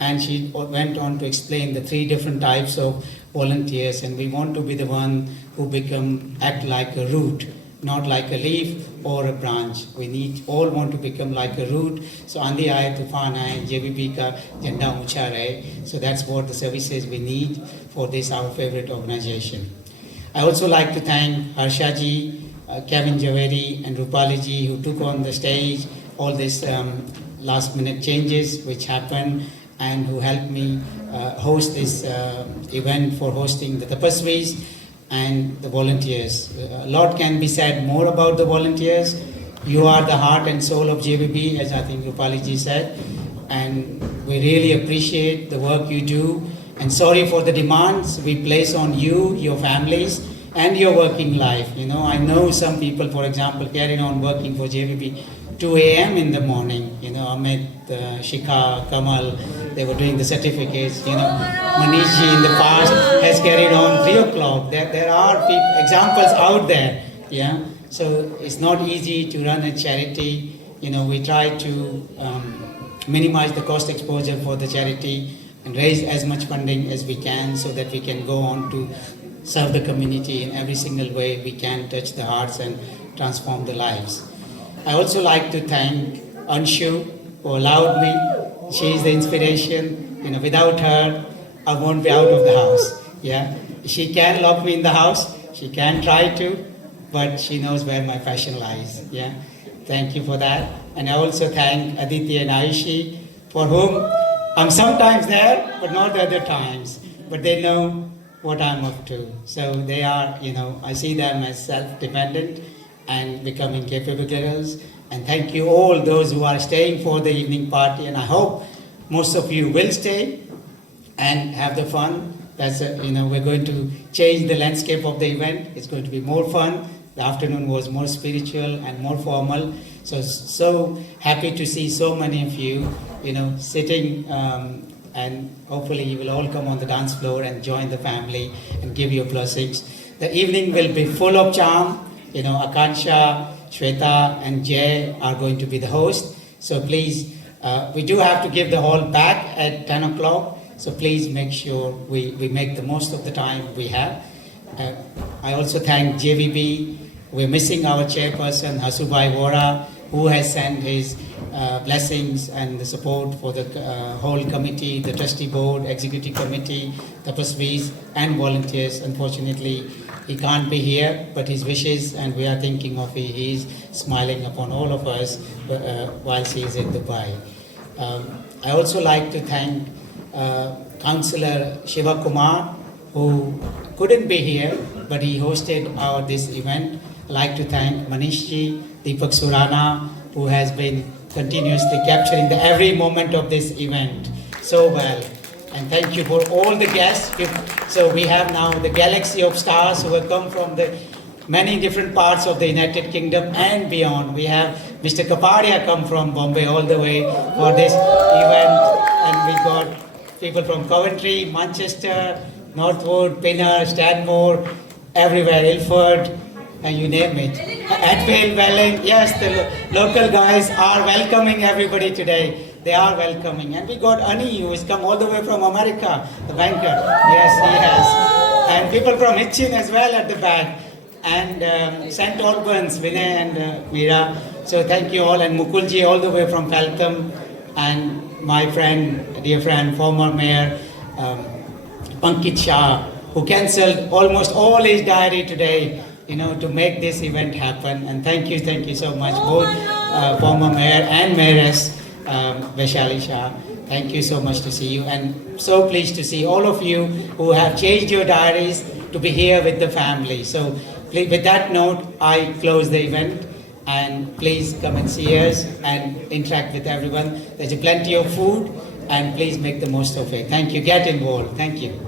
And she went on to explain the 3 different types of volunteers, and we want to be the one who act like a root not like a leaf or a branch. We all want to become like a root. So आंधी आए तूफान आए JVP का झंडा ऊंचा रहे. So that's what the services we need for this our favorite organization. I also like to thank Harsha ji, Kevin Javeri and Rupali ji who took on the stage all these last minute changes which happened and who helped me host this event for hosting the Tapasvis and the volunteers. A lot can be said more about the volunteers. You are the heart and soul of JVB, as I think Rupali ji said, and we really appreciate the work you do. And sorry for the demands we place on you, your families, and your working life. You know, I know some people, for example, carrying on working for JVB 2 a.m. in the morning. You know, Amit, Shikha, Kamal, they were doing the certificates. You know, Manish ji in the past has carried on 3 o'clock. There are examples out there. Yeah, so it's not easy to run a charity. You know, we try to minimize the cost exposure for the charity and raise as much funding as we can so that we can go on to serve the community in every single way we can, touch the hearts and transform the lives. I also like to thank Anshu who allowed me. She is the inspiration. You know, without her, I won't be out of the house. Yeah, she can lock me in the house. She can try to, but she knows where my passion lies. Yeah, thank you for that. And I also thank Aditi and Aishi, for whom I'm sometimes there, but not the other times. But they know what I'm up to. So they are, you know, I see them as self-dependent and becoming capable girls. And thank you all those who are staying for the evening party. And I hope most of you will stay and have the fun. That's, you know, we're going to change the landscape of the event. It's going to be more fun. The afternoon was more spiritual and more formal. So happy to see so many of you, you know, sitting and hopefully you will all come on the dance floor and join the family and give your blessings. The evening will be full of charm. You know, Akansha, Shweta and Jay are going to be the host. So please, we do have to give the hall back at 10 o'clock. So please make sure we make the most of the time we have. I also thank JVB. We're missing our chairperson, Hasubai Vora, who has sent his blessings and the support for the whole committee, the trustee board, executive committee, Tapasvis and volunteers. Unfortunately, he can't be here, but his wishes, and we are thinking of he is smiling upon all of us whilst he is in Dubai. I also like to thank Councillor Shiva Kumar, who couldn't be here, but he hosted this event. I'd like to thank Manish ji, Deepak Surana, who has been continuously capturing every moment of this event so well. And thank you for all the guests. So we have now the galaxy of stars who have come from the many different parts of the United Kingdom and beyond. We have Mr. Kapadia come from Bombay all the way for this event. And we got people from Coventry, Manchester, Northwood, Pinner, Stanmore, everywhere, Ilford, and you name it. Atfield, Welling, yes, the local guys are welcoming everybody today. They are welcoming. And we got Ani, who has come all the way from America, the banker. Yes, he has. And people from Hitchin as well at the back. And St. Albans, Vinay and Meera. So thank you all. And Mukulji all the way from Feltham. And my friend, dear friend, former mayor, Pankit Shah, who cancelled almost all his diary today, you know, to make this event happen. And thank you so much, both former mayor and mayoress, Vaishali Shah. Thank you so much to see you. And so pleased to see all of you who have changed your diaries to be here with the family. So please, with that note, I close the event. And please come and see us and interact with everyone. There's plenty of food, and please make the most of it. Thank you. Get involved. Thank you.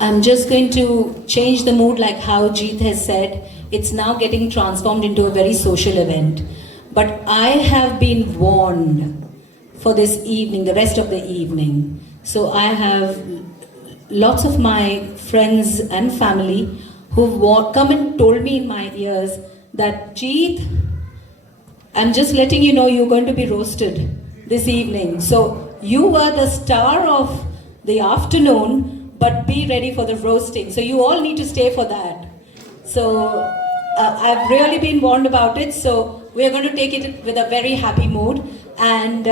I'm just going to change the mood like how Jeet has said. It's now getting transformed into a very social event. But I have been warned for this evening, the rest of the evening. So I have lots of my friends and family who've come and told me in my ears that, Jeet, I'm just letting you know you're going to be roasted this evening. So you were the star of the afternoon, but be ready for the roasting. So you all need to stay for that. So I've really been warned about it. So we're going to take it with a very happy mood. And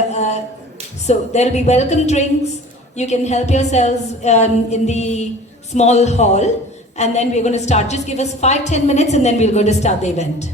so there'll be welcome drinks. You can help yourselves in the small hall. And then we're going to start. Just give us 5-10 minutes and then we're going to start the event.